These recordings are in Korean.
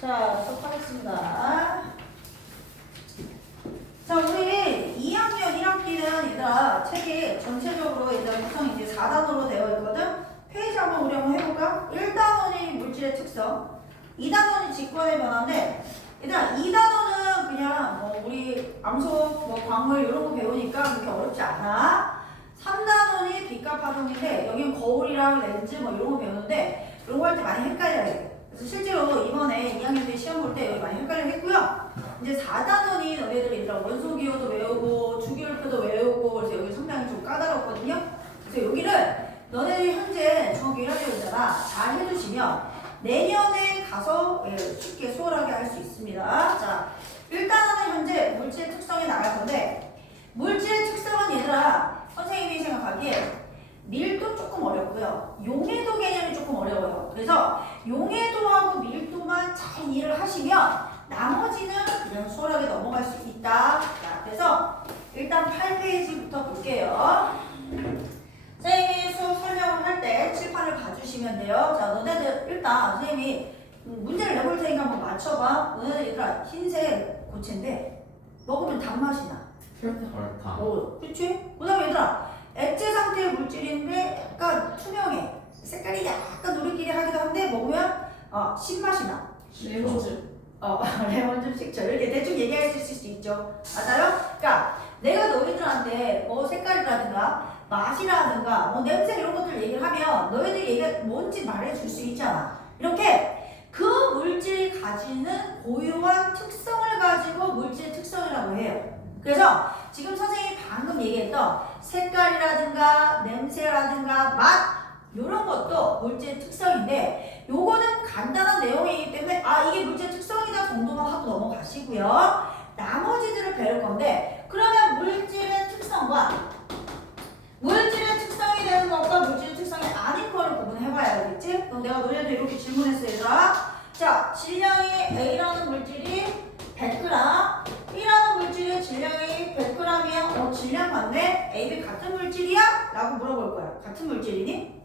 자, 수업하겠습니다. 자, 우리 2학년 1학기는 얘들아, 책이 전체적으로 얘들아 구성이 이제 4단원으로 되어 있거든? 페이지 한번 우리 한번 해볼까? 1단원이 물질의 특성, 2단원이 직관의 변화인데, 얘들아, 2단원은 그냥 뭐 우리 암석, 뭐 광물 이런 거 배우니까 그렇게 어렵지 않아. 3단원이 빛과 파동인데, 여기는 거울이랑 렌즈 뭐 이런 거 배우는데, 이런 거 할 때 많이 헷갈려야 돼. 그래서 실제로 이번에 2학년들이 시험 볼 때 여기 많이 헷갈려 했고요. 이제 4단원이 너네들이 얘들아 원소 기호도 외우고 주기율표도 외우고 그래서 여기 성량이 좀 까다롭거든요. 그래서 여기를 너네들이 현재 중학교 1학년이잖아. 잘 해주시면 내년에 가서 쉽게 수월하게 할 수 있습니다. 자, 1단원은 현재 물질의 특성이 나갈 건데 물질의 특성은 얘들아 선생님이 생각하기에 밀도 조금 어렵고요. 용해도 개념이 조금 어려워요. 그래서 용해도하고 밀도만 잘 이해를 하시면 나머지는 그냥 수월하게 넘어갈 수 있다. 자, 그래서 일단 8페이지부터 볼게요. 선생님이 수업 설명을 할 때 칠판을 봐주시면 돼요. 자, 너네들 일단 선생님이 문제를 내볼 테니까 한번 맞춰봐. 너네들 얘들아 흰색 고체인데 먹으면 단맛이 나. 설탕. 그치? 그 다음에 얘들아 액체 상태의 물질인데 약간 투명해. 색깔이 약간 노릇끼리 하기도 한데 먹으면 신맛이 나. 레몬즙. 레몬즙 식초 이렇게 대충 얘기할 수 있을 수 있죠. 맞아요? 그러니까 내가 너희들한테 뭐 색깔이라든가 맛이라든가 뭐 냄새 이런 것들 얘기를 하면 너희들이 얘기가 뭔지 말해줄 수 있잖아. 이렇게 그 물질이 가지는 고유한 특성을 가지고 물질의 특성이라고 해요. 그래서 지금 선생님이 방금 얘기했던 색깔이라든가 냄새라든가 맛 이런 것도 물질의 특성인데 요거는 간단한 내용이기 때문에 이게 물질의 특성이다 정도만 하고 넘어가시고요. 나머지들을 배울 건데 그러면 물질의 특성과 물질의 특성이 되는 것과 물질의 특성이 아닌 거를 구분해봐야겠지? 그럼 내가 너네들 이렇게 질문했어 얘들아. 자, 질량이 A라는 물질이 100g B라는 물질의 질량이 100g이야. 질량 맞네? A, B 같은 물질이야? 라고 물어볼 거야. 같은 물질이니?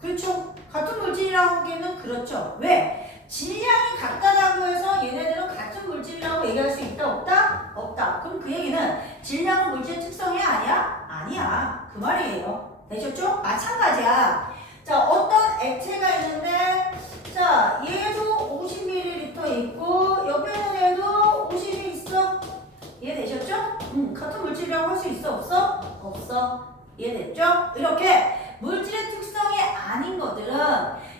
그렇죠. 같은 물질이라고 하기에는 그렇죠. 왜? 질량이 같다라고 해서 얘네들은 같은 물질이라고 얘기할 수 있다 없다? 없다. 그럼 그 얘기는 질량은 물질의 특성이 아니야? 아니야. 그 말이에요. 되셨죠? 마찬가지야. 자, 어떤 액체가 있는데 자, 얘도 50ml 있고 옆에 있는 얘도 50이 있어. 이해되셨죠? 같은 물질이라고 할 수 있어 없어? 없어. 이해됐죠? 이렇게 물질의 특성이 아닌 것들은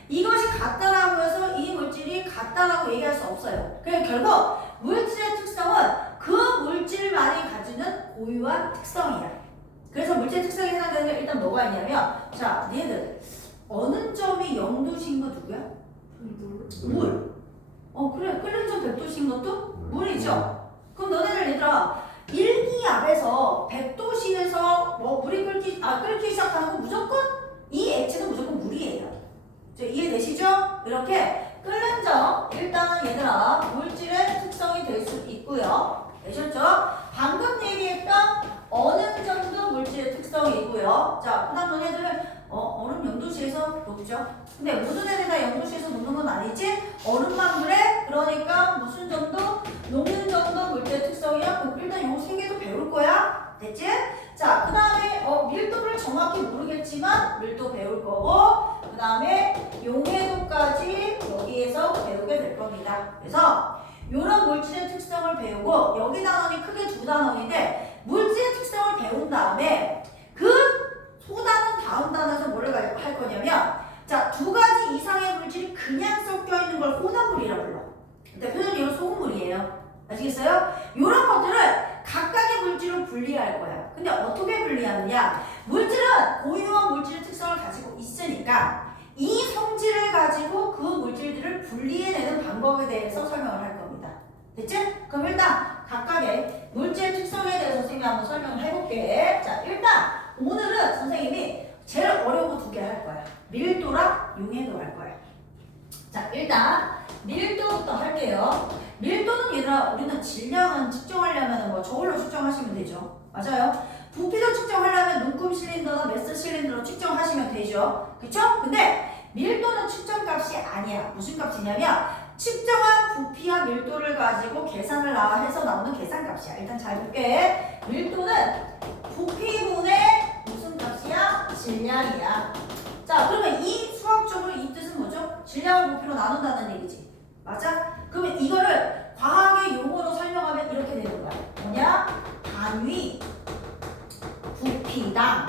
이것이 같다라고 해서 이 물질이 같다라고 얘기할 수 없어요. 그래서 결국 물질의 특성은 그 물질만이 가지는 고유한 특성이야. 그래서 물질의 특성에 해당되는 게 일단 뭐가 있냐면 자, 얘들 어느 점이 0도신 거 누구야? 물. 그래. 끓는 점 100도신 것도 물이죠. 그럼 너네들 얘들아 1기압에서 100도씨에서 뭐 물이 끓기 시작하는 건 무조건 이 액체는 무조건 물이에요. 이해되시죠? 이렇게 끓는 점 일단은 얘들아 물질의 특성이 될 수 있고요. 되셨죠? 방금 얘기했던 어느 정도 물질의 특성이고요. 자, 그 다음 너네들 얼음 0도씨에서 녹죠? 근데 모든 애들 다 0도씨에서 녹는 건 아니지? 얼음만 그래? 그러니까 무슨 정도? 녹는 정도 물질의 특성이야? 그럼 일단 요 세 개도 배울 거야. 됐지? 자, 그 다음에 밀도를 정확히 모르겠지만 밀도 배울 거고 그 다음에 용해도까지 여기에서 배우게 될 겁니다. 그래서 이런 물질의 특성을 배우고 여기 단원이 크게 두 단원인데 물질의 특성을 배운 다음에 그 소단원 다음 단원에서 뭐를 할 거냐면 자, 두 가지 이상의 물질이 그냥 섞여 있는 걸 혼합물이라 불러. 대표적으로 이건 소금물이에요. 아시겠어요? 이런 것들을 각각의 물질로 분리할 거야. 근데 어떻게 분리하느냐? 물질은 고유한 물질의 특성을 가지고 있으니까 이 성질을 가지고 그 물질들을 분리해내는 방법에 대해서 설명을 할 겁니다. 됐지? 그럼 일단 각각의 물질의 특성에 대해서 선생님이 한번 설명을 해볼게. 자, 일단 오늘은 선생님이 제일 어려운 거 두 개 할 거야. 밀도랑 용해도 할 거야. 자, 일단 밀도부터 할게요. 밀도는 얘들아 우리는 질량은 측정하려면 뭐 저울로 측정하시면 되죠. 맞아요. 부피도 측정하려면 눈금 실린더나 메스 실린더로 측정하시면 되죠. 그쵸? 근데 밀도는 측정값이 아니야. 무슨 값이냐면 측정한 부피와 밀도를 가지고 계산을 해서 나오는 계산값이야. 일단 잘 볼게. 밀도는 부피분의 무슨 값이야? 질량이야. 자, 그러면 이 수학적으로 이 뜻은 뭐죠? 질량을 부피로 나눈다는 얘기지. 맞아? 그러면 이거를 과학의 용어로 설명하면 이렇게 되는 거야. 뭐냐? 단위 부피당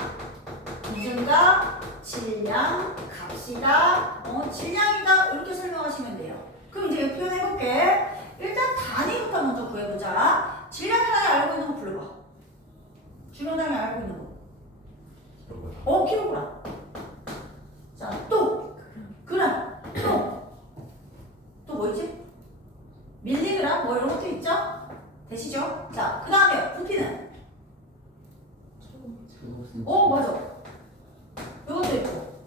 무슨가 질량 값이다. 질량이다. 이렇게 설명하시면 돼요. 그럼 이제 표현해볼게. 일단 단위부터 먼저 구해보자. 질량의 단위 알고 있는 거 불러봐. 질량 단위 알고 있는 거. 킬로그램. 자, 또 그램. 또 뭐 있지? 밀리그램 뭐 이런 것도 있죠? 되시죠? 자, 그 다음에 부피는? 맞아. 이것도 있고.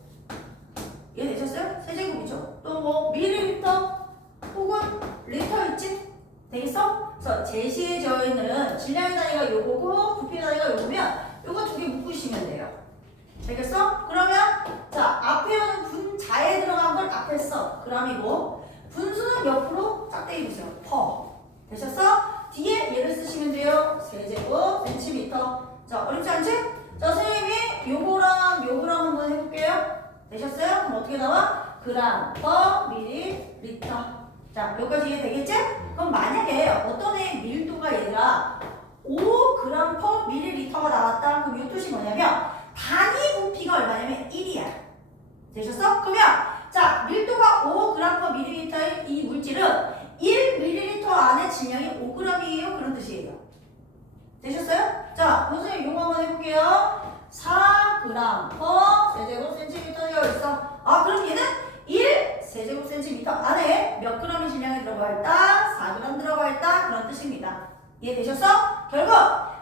이해 되셨어요? 세제곱이죠. 또 뭐 밀리리터 혹은 리터 있지? 되겠어? 그래서 제시해져 있는 질량의 단위가 요거고 부피의 단위가 요거면 요거 두 개 묶으시면 돼요. 되겠어? 그러면 자, 앞에는 분자에 들어간 걸 앞에 써. 그람이고 분수는 옆으로 짝대기 보세요. 퍼. 되셨어? 뒤에 얘를 쓰시면 돼요. 세제곱 센티미터. 자, 어렵지 않지? 자, 선생님이 요거랑 요거랑 한번 해볼게요. 되셨어요? 그럼 어떻게 나와? 그람 퍼 밀리리터. 자, 여기까지 이해되겠지? 그럼 만약에 어떤 애의 밀도가 얘들아 5g 퍼 밀리리터가 나왔다. 그럼 이 뜻이 뭐냐면 단위 부피가 얼마냐면 1이야. 되셨어? 그러면 자, 밀도가 5g 퍼 밀리리터의 이 물질은 1ml 안에 질량이 5g이에요. 그런 뜻이에요. 되셨어요? 자, 선생님 요거 한번 해볼게요. 4g 퍼 세제곱 센티미터 되어 있어. 아, 그럼 얘는 1 세제곱 센티미터 안에 몇 g의 질량이 들어가 있다? 4g 들어가 있다. 그런 뜻입니다. 이해되셨어? 결국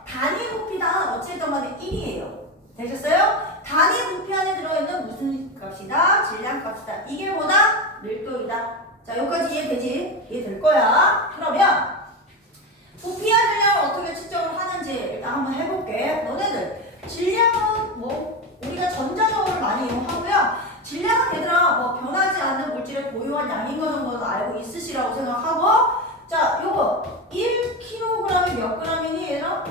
단위 부피당 어쨌든 간에 1이에요. 되셨어요? 단위 부피 안에 들어있는 무슨 값이다? 질량 값이다. 이게 뭐다? 밀도이다. 자, 여기까지 이해되지? 이해될 거야. 그러면 부피와 질량을 어떻게 측정을 하는지 일단 한번 해볼게. 너네들 질량은 뭐 우리가 전자적으로 많이 이용하고요. 질량은 얘들아 뭐 변하지 않는 물질의 고유한 양인 거 정도는 알고 있으시라고 생각하고, 자, 요거 1kg이 몇 g이니 얘들아?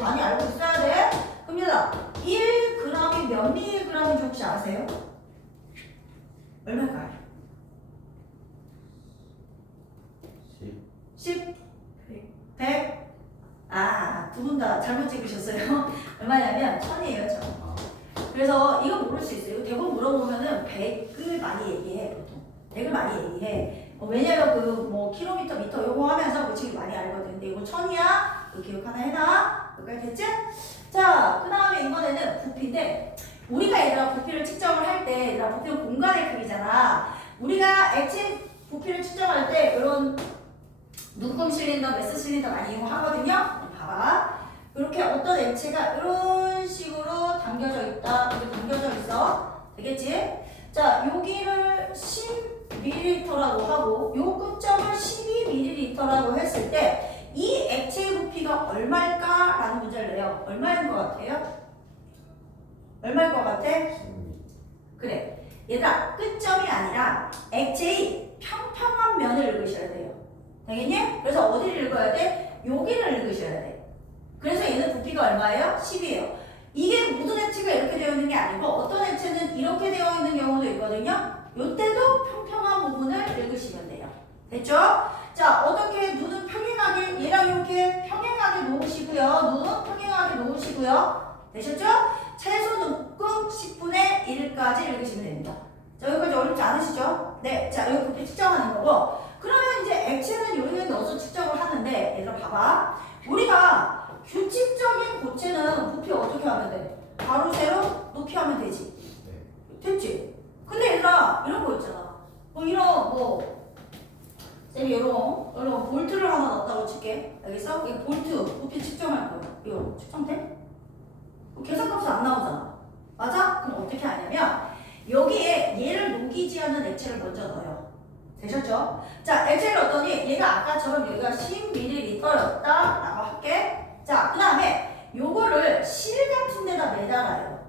단위 알고 있어야 돼. 그럼 얘들아 1g이 몇 mg인지 혹시 아세요? 얼마일까요? 10? 100? 아, 두 분 다 잘못 찍으셨어요. 얼마냐면 1000이에요, 1000. 그래서 이거 모를 수 있어요. 이거 대부분 물어보면은 100을 많이 얘기해, 보통. 100을 많이 얘기해. 왜냐면 그 뭐 킬로미터, 미터 요거 하면서 물질이 많이 알거든. 근데 이거 1000이야. 이거 기억 하나 해놔. 여기까지 됐지? 자, 그 다음에 이번에는 부피인데, 우리가 얘들아 부피를 측정을 할 때, 얘들아 부피는 공간의 크기잖아. 우리가 액체 부피를 측정할 때 이런 눈금 실린더, 메스 실린더 많이 이용하거든요. 봐봐. 이렇게 어떤 액체가 이런 식으로 당겨져 있다. 이렇게 당겨져 있어. 되겠지? 자, 여기를 10ml라고 하고 요 끝점을 12ml라고 했을 때 이 액체의 부피가 얼마일까? 라는 문제를 내요. 얼마인 것 같아요? 얼마일 것 같아? 그래. 얘들아, 끝점이 아니라 액체의 평평한 면을 읽으셔야 돼요. 되겠니? 그래서 어디를 읽어야 돼? 여기를 읽으셔야 돼. 그래서 얘는 부피가 얼마예요? 10이에요. 이게 모든 액체가 이렇게 되어 있는 게 아니고 어떤 액체는 이렇게 되어 있는 경우도 있거든요. 이때도 평평한 부분을 읽으시면 돼요. 됐죠? 자, 어떻게 눈은 평행하게 얘랑 이렇게 평행하게 놓으시고요. 눈은 평행하게 놓으시고요. 되셨죠? 최소 눈금 10분의 1까지 읽으시면 됩니다. 자, 여기까지 어렵지 않으시죠? 네, 자, 여기 부피 측정하는 거고. 그러면 이제 액체는 여기에 넣어서 측정을 하는데, 얘들아 봐봐. 우리가 규칙적인 고체는 부피 어떻게 하면 돼? 가로, 세로, 높이 하면 되지. 됐지? 근데 얘들아, 이런 거 있잖아. 쌤이 이런 볼트를 하나 넣었다고 칠게. 알겠어? 이게 볼트, 부피 측정할 거야. 이거 측정돼? 계산값이 안 나오잖아. 맞아? 그럼 어떻게 하냐면, 여기에 얘를 녹이지 않는 액체를 먼저 넣어요. 되셨죠? 자, 액체를 넣었더니 얘가 아까처럼 여기가 10ml였다 라고 할게. 자, 그 다음에 요거를 실 같은 데다 매달아요.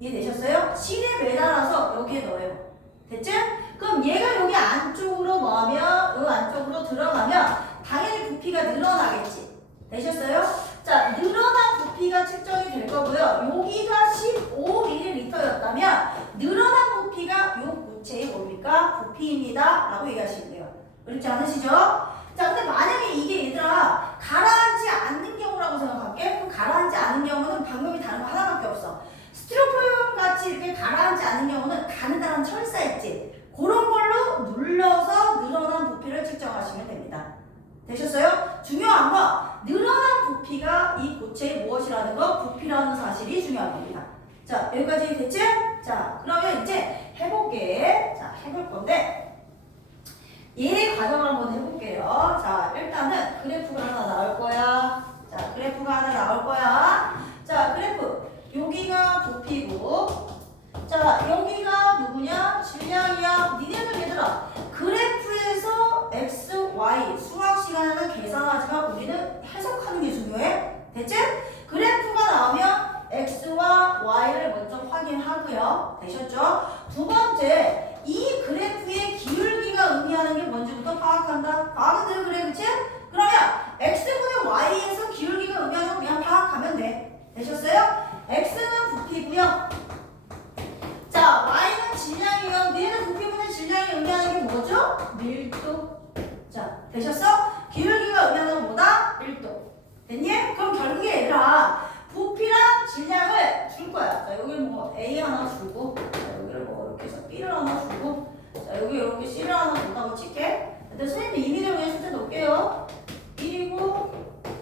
이해되셨어요? 실에 매달아서 여기에 넣어요. 됐지? 그럼 얘가 여기 안쪽으로 뭐하면 여기 안쪽으로 들어가면 당연히 부피가 늘어나겠지. 되셨어요? 자, 늘어난 부피가 측정이 될 거고요. 여기가 15ml였다면 늘어난 부피가 요 부채의 뭡니까? 부피입니다. 라고 얘기하시면 돼요. 그렇지 않으시죠? 자, 근데 만약에 이게 얘들아 가라앉지 않는 경우라고 생각할게. 그럼 가라앉지 않는 경우는 방법이 다른 거 하나밖에 없어. 스티로폼 같이 이렇게 가라앉지 않는 경우는 가느다란 철사 있지. 그런 걸로 눌러서 늘어난 부피를 측정하시면 됩니다. 되셨어요? 중요한 건 늘어난 부피가 이 고체의 무엇이라는 거, 부피라는 사실이 중요한 겁니다. 자, 여기까지 됐지? 자, 그러면 이제 해볼게. 자, 해볼 건데 얘 과정을 한번 해볼게요. 자, 일단은 그래프가 하나 나올 거야. 자, 그래프가 하나 나올 거야. 자, 그래프. 여기가 부피고, 자, 여기가 누구냐? 질량이야. 니네들 얘들아, 그래프에서 x, y, 수학 시간에는 계산하지만 우리는 해석하는 게 중요해. 됐지? 그래프가 나오면 x와 y를 먼저 확인하고요. 되셨죠? 두 번째, 이 그래프의 기울기가 의미하는 게 뭔지부터 파악한다. 파악은 그래, 그치? 그러면 x분의 y에서 기울기가 의미하는 거 그냥 파악하면 돼. 되셨어요? x는 부피고요. 자, y는 질량이에요. 얘는 부피분의 질량이 의미하는 게 뭐죠? 밀도. 자, 되셨어? 기울기가 의미하는 건 뭐다? 밀도. 됐니? 그럼 결국에 얘들아 부피랑 질량을 줄 거야. 자, 여기 뭐 A 하나 주고, 자, 여기를 뭐 이렇게 해서 B를 하나 주고, 자, 여기 이렇게 C를 하나 준다고 칠게. 근데 선생님이 이미대로 그냥 숫자 놓을게요. 1이고,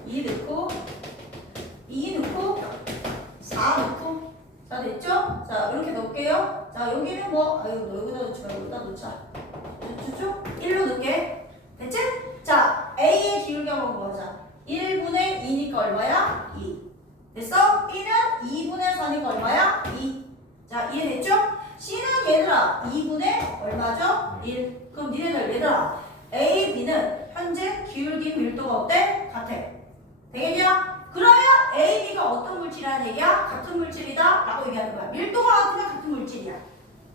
2 넣고, 2 넣고, 4 넣고. 자, 됐죠? 자, 이렇게 넣을게요. 자, 여기는 뭐, 아유, 여기다 놓지 말고 여기다 놓자. 좋죠? 1로 넣을게. 됐지? 자, A의 기울기 한번 보자. 1분의 2니까 얼마야? 2. 됐어? B는 2분의 4니까 얼마야? 2. 자, 이해됐죠? C는 얘들아 2분의 얼마죠? 1. 그럼 니네들 얘들아 A, B는 현재 기울기 밀도가 어때? 같아. 되겠냐? 그러면 A, B가 어떤 물질이라는 얘기야? 같은 물질이다 라고 얘기하는 거야. 밀도가 같으면 같은 물질이야.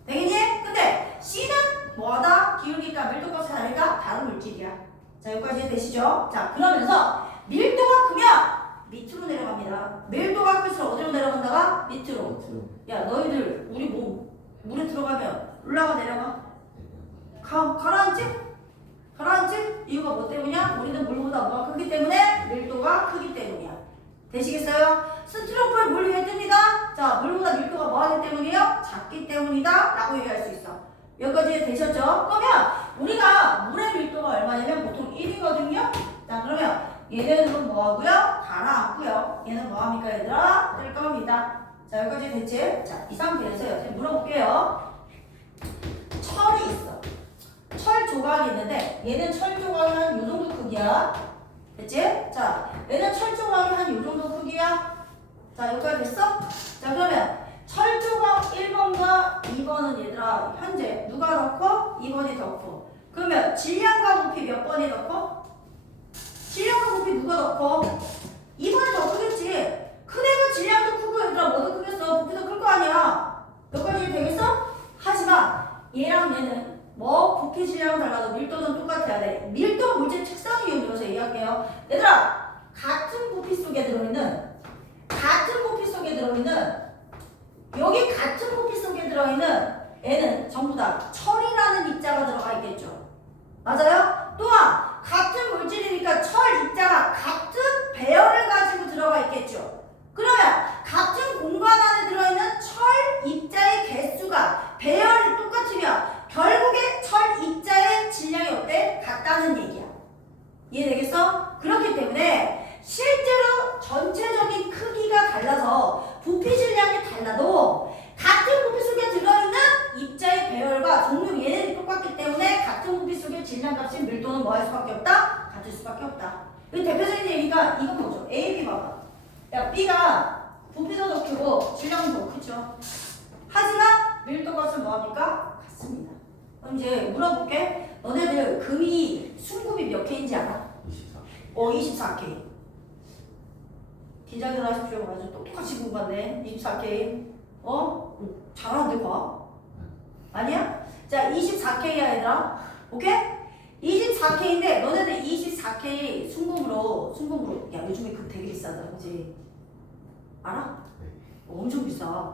되겠니? 근데 C는 뭐하다? 기울기가 밀도값이 다르니까 다른 물질이야. 자, 여기까지 되시죠? 자, 그러면서 밀도가 크면 밑으로 내려갑니다. 밀도가 클수록 어디로 내려간다가? 밑으로. 야, 너희들 우리 몸 물에 들어가면 올라가 내려가? 가라앉지? 가라앉지? 이유가 뭐 때문이야? 우리는 물보다 뭐가 크기 때문에? 밀도가 크기 때문이야. 되시겠어요? 스티로폼 물 위에 뜹니다. 자, 물보다 밀도가 뭐하기 때문이에요? 작기 때문이다 라고 얘기할 수 있어. 여기까지 되셨죠? 그러면 우리가 물의 밀도가 얼마냐면 보통 1이거든요. 자, 그러면 얘네들은 뭐하고요? 가라앉고요. 얘는 뭐합니까 얘들아? 뜰 겁니다. 자, 여기까지 됐지? 자, 이 상태에서요. 제가 물어볼게요. 철이 있어. 철 조각이 있는데 얘는 철 조각이 한 요 정도 크기야. 됐지? 자, 얘는 철 조각이 한 요 정도 크기야. 자, 여기까지 됐어? 자, 그러면 철 조각 1번과 2번은 얘들아 현재 누가 더 커? 2번이 더 커. 그러면 질량과 부피 몇 번이 더 커? 질량과 부피 누가 더 커? 2번이 더 크겠지. 큰 애가 질량도 크고 얘들아 뭐도 크겠어. 부피도 클 거 아니야. 여기까지 되겠어? 하지만 얘랑 얘는 뭐 부피 질량은 달라도 밀도는 똑같아야 돼. 밀도 물질 특성을 이용해서 얘기할게요. 얘들아 같은 부피 속에 들어있는 여기 같은 부피 속에 들어있는 애는 전부 다 철이라는 입자가 들어가 있겠죠. 맞아요? 또한 같은 물질이니까 철 입자가 같은 배열을 가지고 들어가 있겠죠. 그러면 같은 공간 안에 들어있는 철 입자의 개수가 배열이 똑같으면 결국에 철 입자의 질량이 어때? 같다는 얘기야. 이해되겠어? 그렇기 때문에 실제로 전체적인 크기가 달라서 부피 질량이 달라도 같은 부피 속에 들어있는 입자의 배열과 종류 얘네들이 똑같기 때문에 같은 부피 속의 질량값인 밀도는 뭐 할 수밖에 없다? 같을 수밖에 없다. 이 대표적인 얘기가 이건 뭐죠? A, B 봐봐. 야, B가 부피도 더 크고 질량은 더 크죠. 하지만 밀도값은 뭐합니까? 같습니다. 그럼 이제 물어볼게. 너네들 금이 순금이 몇 K인지 알아? 24K. 긴장들 하십시오. 아주 똑똑하시 공부하네. 24K. 잘하는데 봐. 아니야? 자 24K야 얘들아. 오케이? 24K인데 너네들 24K 순금으로 야 요즘에 그 되게 비싸다 그치? 알아? 엄청 비싸.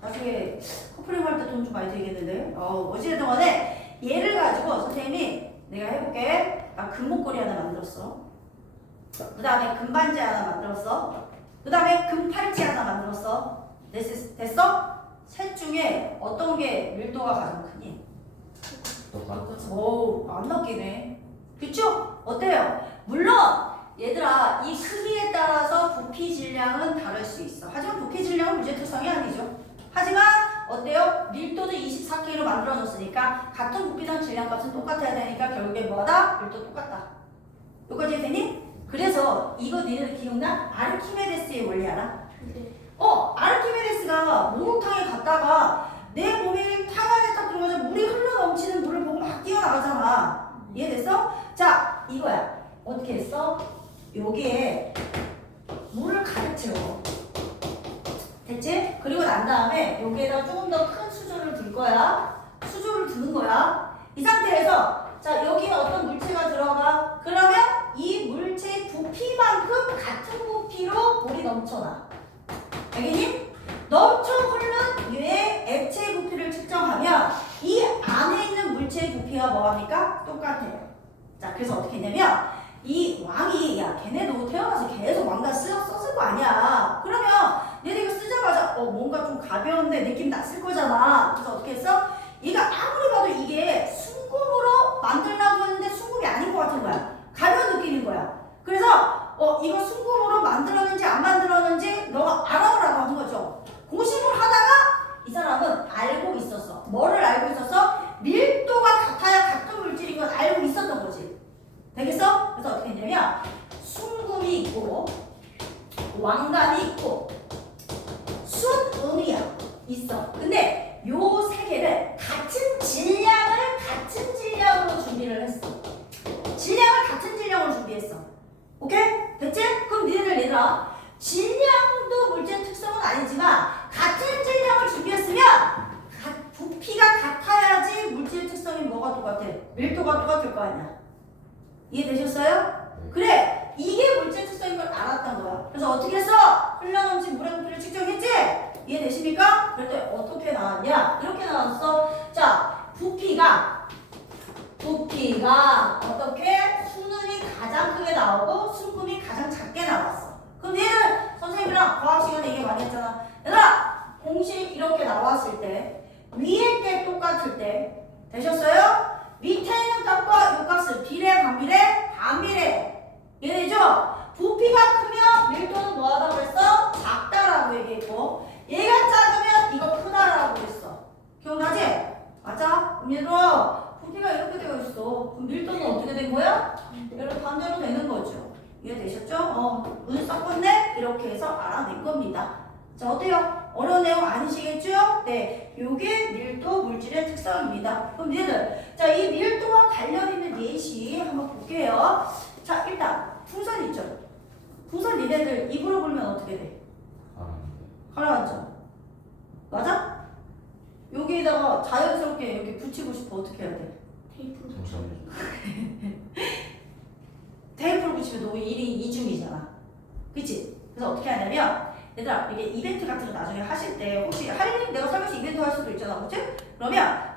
나중에 커플링 할 때 돈 좀 많이 들겠는데. 어찌됐든 간에 얘를 가지고 선생님이 내가 해볼게. 나 금목걸이 하나 만들었어. 그 다음에 금반지 하나 만들었어. 그 다음에 금팔찌 하나 만들었어. 됐어? 셋 중에 어떤 게 밀도가 가장 크니? 오, 안 낚이네. 그쵸? 어때요? 물론 얘들아 이 크기에 따라서 부피 질량은 다를 수 있어. 하지만 부피 질량은 문제 특성이 아니죠. 하지만 어때요? 밀도는 24K로 만들어졌으니까 같은 부피당 질량값은 똑같아야 되니까 결국에 뭐다? 밀도 똑같다. 여기까지 되니? 그래서 이거 니네들 기억나? 아르키메데스의 원리 알아? 아르키메데스가 목욕탕에 갔다가 내 몸이 탕 안에 딱 들어가서 물이 흘러 넘치는 물을 보고 막 뛰어나가잖아. 이해됐어? 자, 이거야. 어떻게 했어? 여기에 물을 가득 채워. 됐지? 그리고 난 다음에 여기에다 조금 더 큰 수조를 들 거야. 수조를 두는 거야. 이 상태에서 자 여기에 어떤 물체가 들어가. 그러면 이 물체의 부피만큼 같은 부피로 물이 넘쳐나. 알겠니? 넘쳐 흐르는 얘의 액체의 부피를 측정하면 이 안에 있는 물체의 부피가 뭐합니까? 똑같아요. 자 그래서 어떻게 했냐면 이 왕이 야 걔네도 태어나서 계속 왕가 썼을 거 아니야. 그러면 얘네 이거 쓰자마자 뭔가 좀 가벼운데 느낌 났을 거잖아. 그래서 어떻게 했어? 얘가 아무리 봐도 이게 순금으로 만들려고 했는데 순금이 아닌 것 같은 거야. 가벼운 느낌인 거야. 그래서 이거 순금으로 만들었는지 안 만들었는지 너가 알아보라고 하는 거죠. 고심을 하다가 이 사람은 알고 있었어. 뭐를 알고 있었어? 밀도가 같아야 같은 물질인 건 알고 있었던 거지. 되겠어? 그래서 어떻게 했냐면 순금이 있고 왕관이 있고 순은이야 있어. 근데 요 세 개를 같은 질량으로 준비를 했어. 질량을 같은 질량으로 준비했어. 오케이? 됐지? 그럼 얘들아 질량도 물질 특성은 아니지만 같은 질량을 준비했으면 부피가 같아야지 물질 특성이 뭐가 똑같아? 밀도가 똑같을 거 아니야. 이해되셨어요? 그래 이게 물질 특성인 걸 알았던 거야. 그래서 어떻게 했어? 흘러넘친 물의 부피를 측정했지? 이해되십니까? 그럴 때 어떻게 나왔냐? 이렇게 나왔어. 자 부피가 어떻게? 순은이 가장 크게 나오고 순금이 가장 작게 나왔어. 그럼 얘는 선생님이랑 과학 시간에 얘기 많이 했잖아. 얘들아 공식 이렇게 나왔을 때 위에 게 똑같을 때 되셨어요? 밑에 있는 값과 이 값은 비례 반비례 이해되죠? 부피가 크면 밀도는 뭐하다고 했어? 작다라고 얘기했고 얘가 작으면 이거 크다라고 했어. 기억나지? 맞아? 그럼 얘들아 부피가 이렇게 되어 있어. 그럼 밀도는 어떻게 된 거야? 이렇게 반대로 되는 거죠. 이해되셨죠? 눈 썩었네? 이렇게 해서 알아낸 겁니다. 자 어때요? 어려운 내용 아니시겠죠? 네, 요게 밀도 물질의 특성입니다. 그럼 얘들 자 이 밀도와 관련 있는 예시 한번 볼게요. 자 일단 풍선 있죠? 풍선 니네들 입으로 불면 어떻게 돼? 가라앉아. 맞아? 여기에다가 자연스럽게 이렇게 붙이고 싶어. 어떻게 해야 돼? 테이프를 붙이면 너무 일이 이중이잖아. 그치? 그래서 어떻게 하냐면 얘들아 이게 이벤트 같은 거 나중에 하실 때 혹시 내가 살면서 이벤트 할 수도 있잖아. 그치? 그러면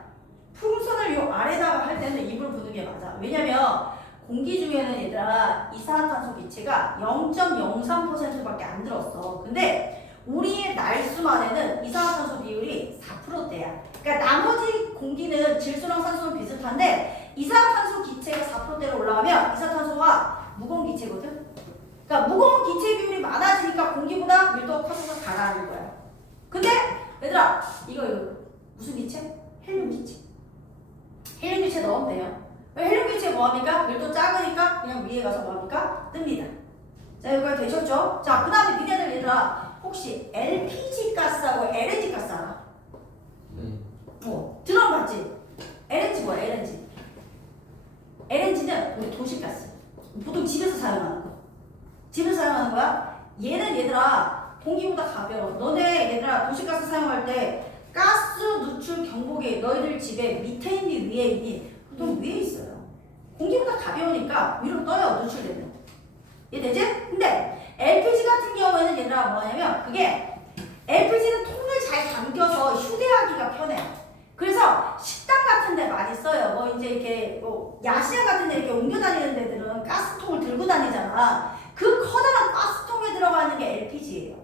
풍선을 요 아래다가 할 때는 입으로 부는 게 맞아. 왜냐면 공기 중에는 얘들아 이산화탄소 기체가 0.03%밖에 안 들었어. 근데 우리의 날숨 안에는 이산화탄소 비율이 4%대야. 그러니까 나머지 공기는 질소랑 산소는 비슷한데 이산화탄소 기체가 4%대로 올라가면 이산화탄소가 무거운 기체거든. 그러니까 무거운 기체 비율이 많아지니까 공기보다 밀도가 커져서 가라앉는 거야. 근데 얘들아 이거 무슨 기체? 헬륨 기체. 헬륨 기체 넣으면 돼요. 헬륨 기체 뭐합니까? 밀도 작으니까 그냥 위에 가서 뭐합니까? 뜹니다. 자 여기까지 되셨죠? 자 그 다음에 니네들 얘들아 혹시 LPG 가스하고 LNG 가스 알아? 들어봤지? LNG 뭐야 LNG? LNG는 우리 도시가스. 보통 집에서 사용하는 거. 집에서 사용하는 거야? 얘는 얘들아 공기보다 가벼워. 너네 얘들아 도시가스 사용할 때 가스 누출 경보기 너희들 집에 밑에 있니 위에 있니? 보통 위에 있어요. 공기보다 가벼우니까 위로 떠요. 누출되면. 이해되지? 근데 LPG 같은 경우에는 얘들아 뭐냐면 그게 LPG는 통을 잘 당겨서 휴대하기가 편해. 그래서 식당 같은 데 많이 써요. 뭐 이제 이렇게 뭐 야시장 같은 데 이렇게 옮겨 다니는 데들은 가스통을 들고 다니잖아. 그 커다란 가스통에 들어가는 게 LPG예요.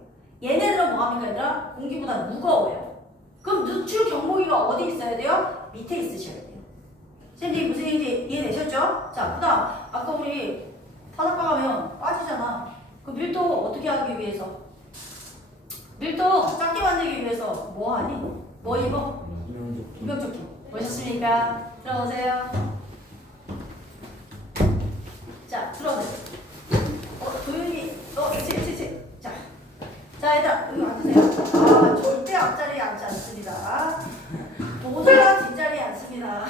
얘네들은 뭐합니까 얘들아? 공기보다 무거워요. 그럼 누출 경보기가 어디 있어야 돼요? 밑에 있으셔야 돼요. 선생님 무슨 얘기인지 이해되셨죠? 자, 그 다음 아까 우리 바닷가 가면 빠지잖아. 그 밀도 어떻게 하기 위해서? 밀도 작게 만들기 위해서 뭐 하니? 뭐 입어? 구명조끼. 멋있습니까? 들어오세요. 자, 들어오세요. 도윤이, 그치. 자, 얘들아, 여기 앉으세요. 아, 절대 앞자리에 앉지 않습니다. 모두가 뒷자리에 앉습니다.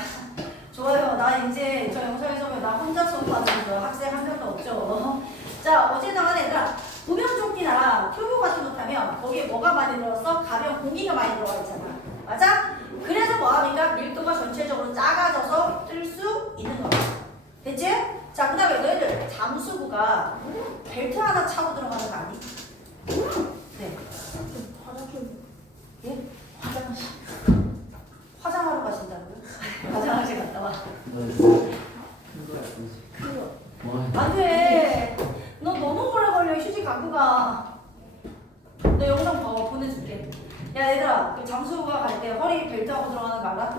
좋아요. 나 이제 저 영상에서 보면 나 혼자 수업 받는 거 학생 한 명도 없죠. 자, 어쨌든 간에 얘들아, 구명조끼나 튜브 같은 거 타면 거기에 뭐가 많이 들어갔어? 가벼운 공기가 많이 들어가 있잖아. 맞아? 그래서 뭐합니까? 밀도가 전체적으로 작아져서 뜰 수 있는 거야. 됐지? 자, 그 다음에 너희들 잠수부가 벨트 하나 차고 들어가는 거 아니? 네. 예? 화장하러 가신다고요? 화장하러 갔다 와. 안 돼. 너 너무 오래 걸려. 휴지 갖고 가. 너 영상 봐봐. 보내줄게. 야 얘들아, 그 잠수부가 갈 때 허리 벨트하고 들어가는 거 알아?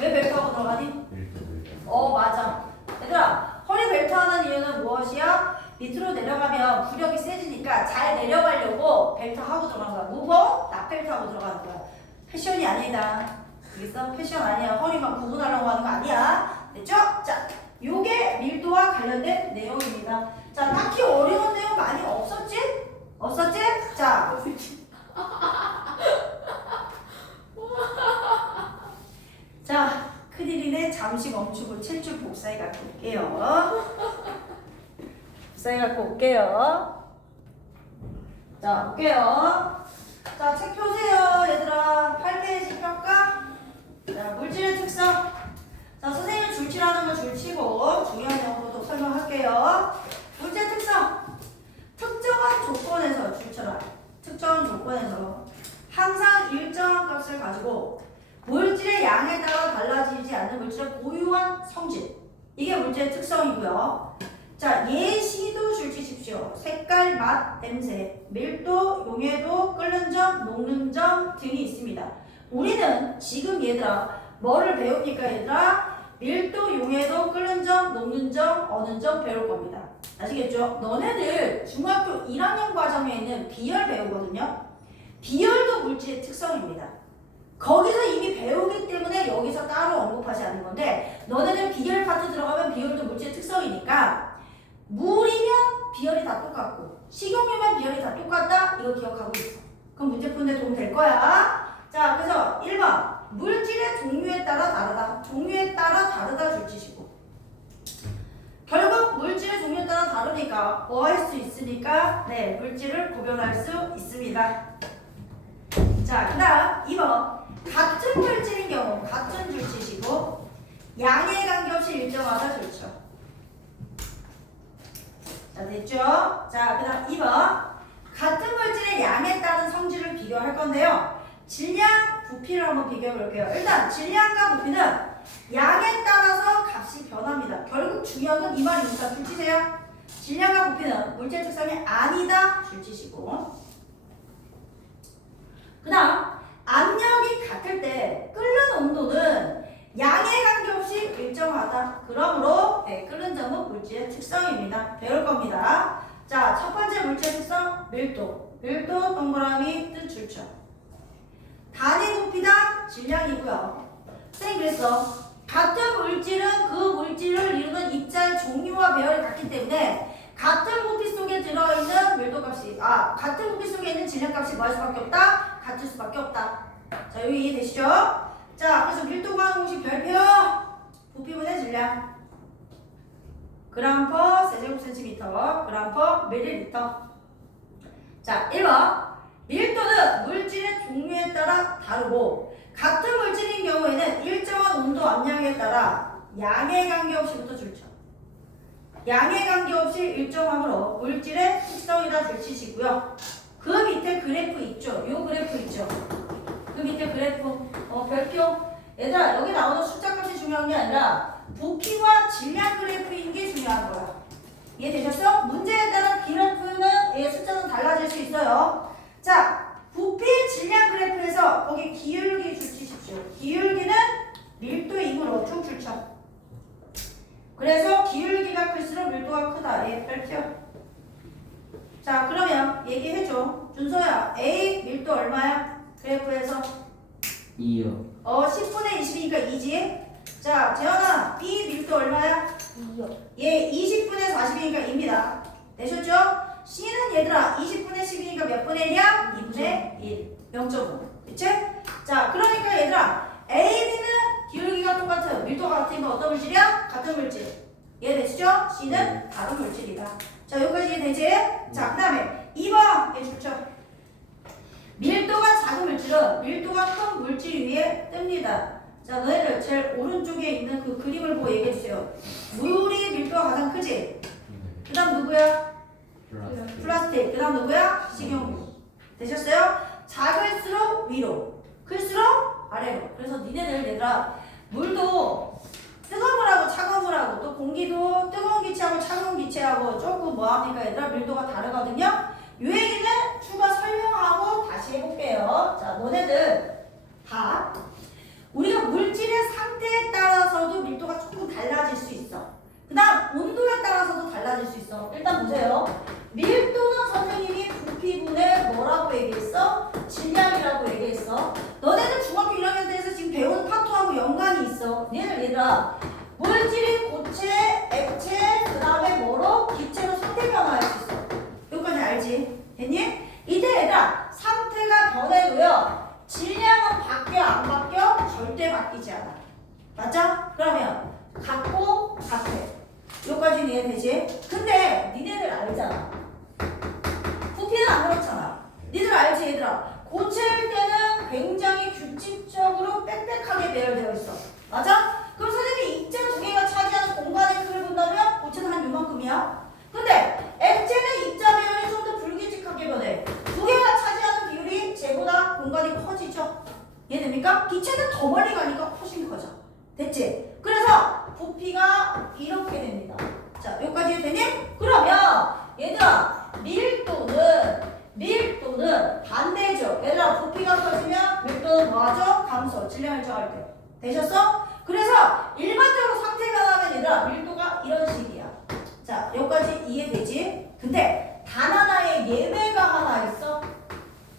왜 벨트하고 들어가니? 맞아. 얘들아, 허리 벨트 하는 이유는 무엇이야? 밑으로 내려가면 부력이 세지니까 잘 내려가려고 벨트 하고 들어가는 거야. 무거워? 납벨트 하고 들어가는 거야. 패션이 아니다. 알겠어? 패션 아니야. 허리만 구분하려고 하는 거 아니야. 됐죠? 자, 요게 밀도와 관련된 내용입니다. 자, 딱히 어려운 내용 많이 없었지? 없었지? 자. 자, 큰일이네. 잠시 멈추고 7줄 복사해 갖고 올게요. 복사해 갖고 올게요. 자, 볼게요. 자, 책 펴세요. 얘들아, 8페이지 펼까? 자, 물질의 특성. 자, 선생님은 줄치라는 건 줄치고 중요한 내용도 설명할게요. 물질의 특성. 특정한 조건에서 줄쳐라. 특정한 조건에서 항상 일정한 값을 가지고 물질의 양에 따라 달라지지 않는 물질의 고유한 성질. 이게 물질의 특성이고요. 자, 예시도 줄치십시오. 색깔, 맛, 냄새, 밀도, 용해도, 끓는 점, 녹는 점 등이 있습니다. 우리는 지금 얘들아 뭐를 배웁니까 얘들아? 밀도, 용해도, 끓는 점, 녹는 점, 어는 점 배울 겁니다. 아시겠죠? 너네들 중학교 1학년 과정에 있는 비열 배우거든요. 비열도 물질의 특성입니다. 거기서 이미 배우기 때문에 여기서 따로 언급하지 않는 건데 너네들 비열 파트 들어가면 비열도 물질의 특성이니까 물이면 비열이 다 똑같고 식용유면 비열이 다 똑같다? 이거 기억하고 있어. 그럼 문제 푸는데 도움 될 거야. 자, 그래서 1번 물질의 종류에 따라 다르다. 종류에 따라 다르다 줄치시고 결국 물질의 종류에 따라 다르니까 뭐 할 수 있으니까 네, 물질을 구별할 수 있습니다. 자, 그 다음 2번 같은 물질인 경우 같은 줄치시고 양에 관계없이 일정하다 줄쳐. 자, 됐죠? 자, 그 다음 2번 같은 물질의 양에 따른 성질을 비교할 건데요. 질량, 부피를 한번 비교해 볼게요. 일단 질량과 부피는 양에 따라서 값이 변합니다. 결국 중요한 건 이 말입니다. 줄치세요. 질량과 부피는 물질 특성이 아니다 줄치시고 그 다음 압력이 같을 때 끓는 온도는 양에 관계없이 일정하다. 그러므로 네, 끓는 점은 물질의 특성입니다. 배울 겁니다. 자, 첫 번째 물질의 특성 밀도. 밀도 동그라미 뜻 줄쳐. 단위 부피당 질량이고요. 선생님 그랬어. 같은 물질은 그 물질을 이루는 입자의 종류와 배열이 같기 때문에 같은 부피 속에 들어있는 밀도값이 같은 부피 속에 있는 질량값이 뭐 할 수밖에 없다? 같을 수밖에 없다. 자, 여기 이해되시죠? 자, 그래서 밀도 구하는 공식 별표 부피분의 질량 g/cm 세제곱센티미터 g/ml. 자, 1번 밀도는 물질의 종류에 따라 다르고 같은 물질인 경우에는 일정한 온도 압력에 따라 양의 관계없이부터 줄쳐. 양의 관계없이 일정함으로 물질의 특성이다 줄치시고요. 그 밑에 그래프 있죠? 요 그래프 있죠? 그 밑에 그래프 별표. 얘들아 여기 나오는 숫자값이 중요한 게 아니라 부피와 질량 그래프인 게 중요한 거야. 이해되셨어? 문제에 따른 그래프는 숫자는 달라질 수 있어요. 자, 부피 질량 그래프에서 거기 기울기 줄치십시오. 기울기는 밀도의 힘으로 쭉 줄쳐. 그래서 기울기가 클수록 밀도가 크다. 별표. 자, 그러면 얘기해줘. 준서야, A 밀도 얼마야? 그래프에서 2요. 10분의 20이니까 2지. 자, 재현아, B 밀도 얼마야? 2요. 얘 20분의 40이니까 2입니다. 되셨죠? C는 얘들아 20분의 10이니까 몇 분의 1이야? 2분의 1. 0.5. 그치? 자, 그러니까 얘들아 A, B는 기울기가 똑같은 밀도가 같으니까 어떤 물질이야? 같은 물질. 이해되시죠? C는 다른 물질이다. 자, 여기까지 이해되지? 자, 그 다음에 2번 해주죠. 밀도가 작은 물질은 밀도가 큰 물질 위에 뜹니다. 자, 너희들 제일 오른쪽에 있는 그 그림을 보고 얘기해주세요. 물이 밀도가 가장 크지? 그 다음 누구야? 플라스틱. 그 다음 누구야? 식용유. 되셨어요? 작을수록 위로, 클수록 아래로. 그래서 니네들 얘들아 물도 뜨거운 물하고 차가운 물하고 또 공기도 뜨거운 기체하고 차가운 기체하고 조금 뭐합니까 얘들아? 밀도가 다르거든요. 요 얘기는 추가 설명하고 다시 해볼게요. 자, 너네들 다 우리가 물질의 상태에 따라서도 밀도가 조금 달라질 수 있어. 그 다음 온도에 따라서도 달라질 수 있어. 일단 보세요. 밀도는 선생님이 부피분의 뭐라고 얘기했어? 질량이라고 얘기했어. 너네들 중학교 1학년 때에서 지금 배우는 파트하고 연관이 있어. 얘들아 물질이 고체, 액체, 그 다음에 뭐로? 기체로 상태 변화할 수 있어. 여기까지 알지? 됐니? 이때 얘들아 상태가 변해도요 질량은 바뀌어 안 바뀌어? 절대 바뀌지 않아. 맞죠? 그러면 같고 같아. 여기까지는 이해되지? 근데 니네들 알잖아. 부피는 안 그렇잖아. 니들 알지 얘들아? 고체일 때는 굉장히 규칙적으로 빽빽하게 배열되어 있어. 맞아? 그럼 선생님이 입자 두 개가 차지하는 공간의 크기를 본다면 고체는 한 요만큼이야. 근데 액체는 입자 배열이 좀 더 불규칙하게 변해. 두 개가 차지하는 비율이 쟤보다 공간이 커지죠. 이해됩니까? 기체는 더 멀리 가니까 훨씬 커져. 됐지? 그래서 부피가 이렇게 됩니다. 자, 여기까지 되니? 그러면 얘들아 밀도는 반대죠. 얘들아 부피가 커지면 밀도는 뭐하죠? 감소, 질량을 정할 때. 되셨어? 그래서 일반적으로 상태 변화하면 얘들아 밀도가 이런 식이야. 자, 여기까지 이해되지? 근데 단 하나의 예외가 하나 있어.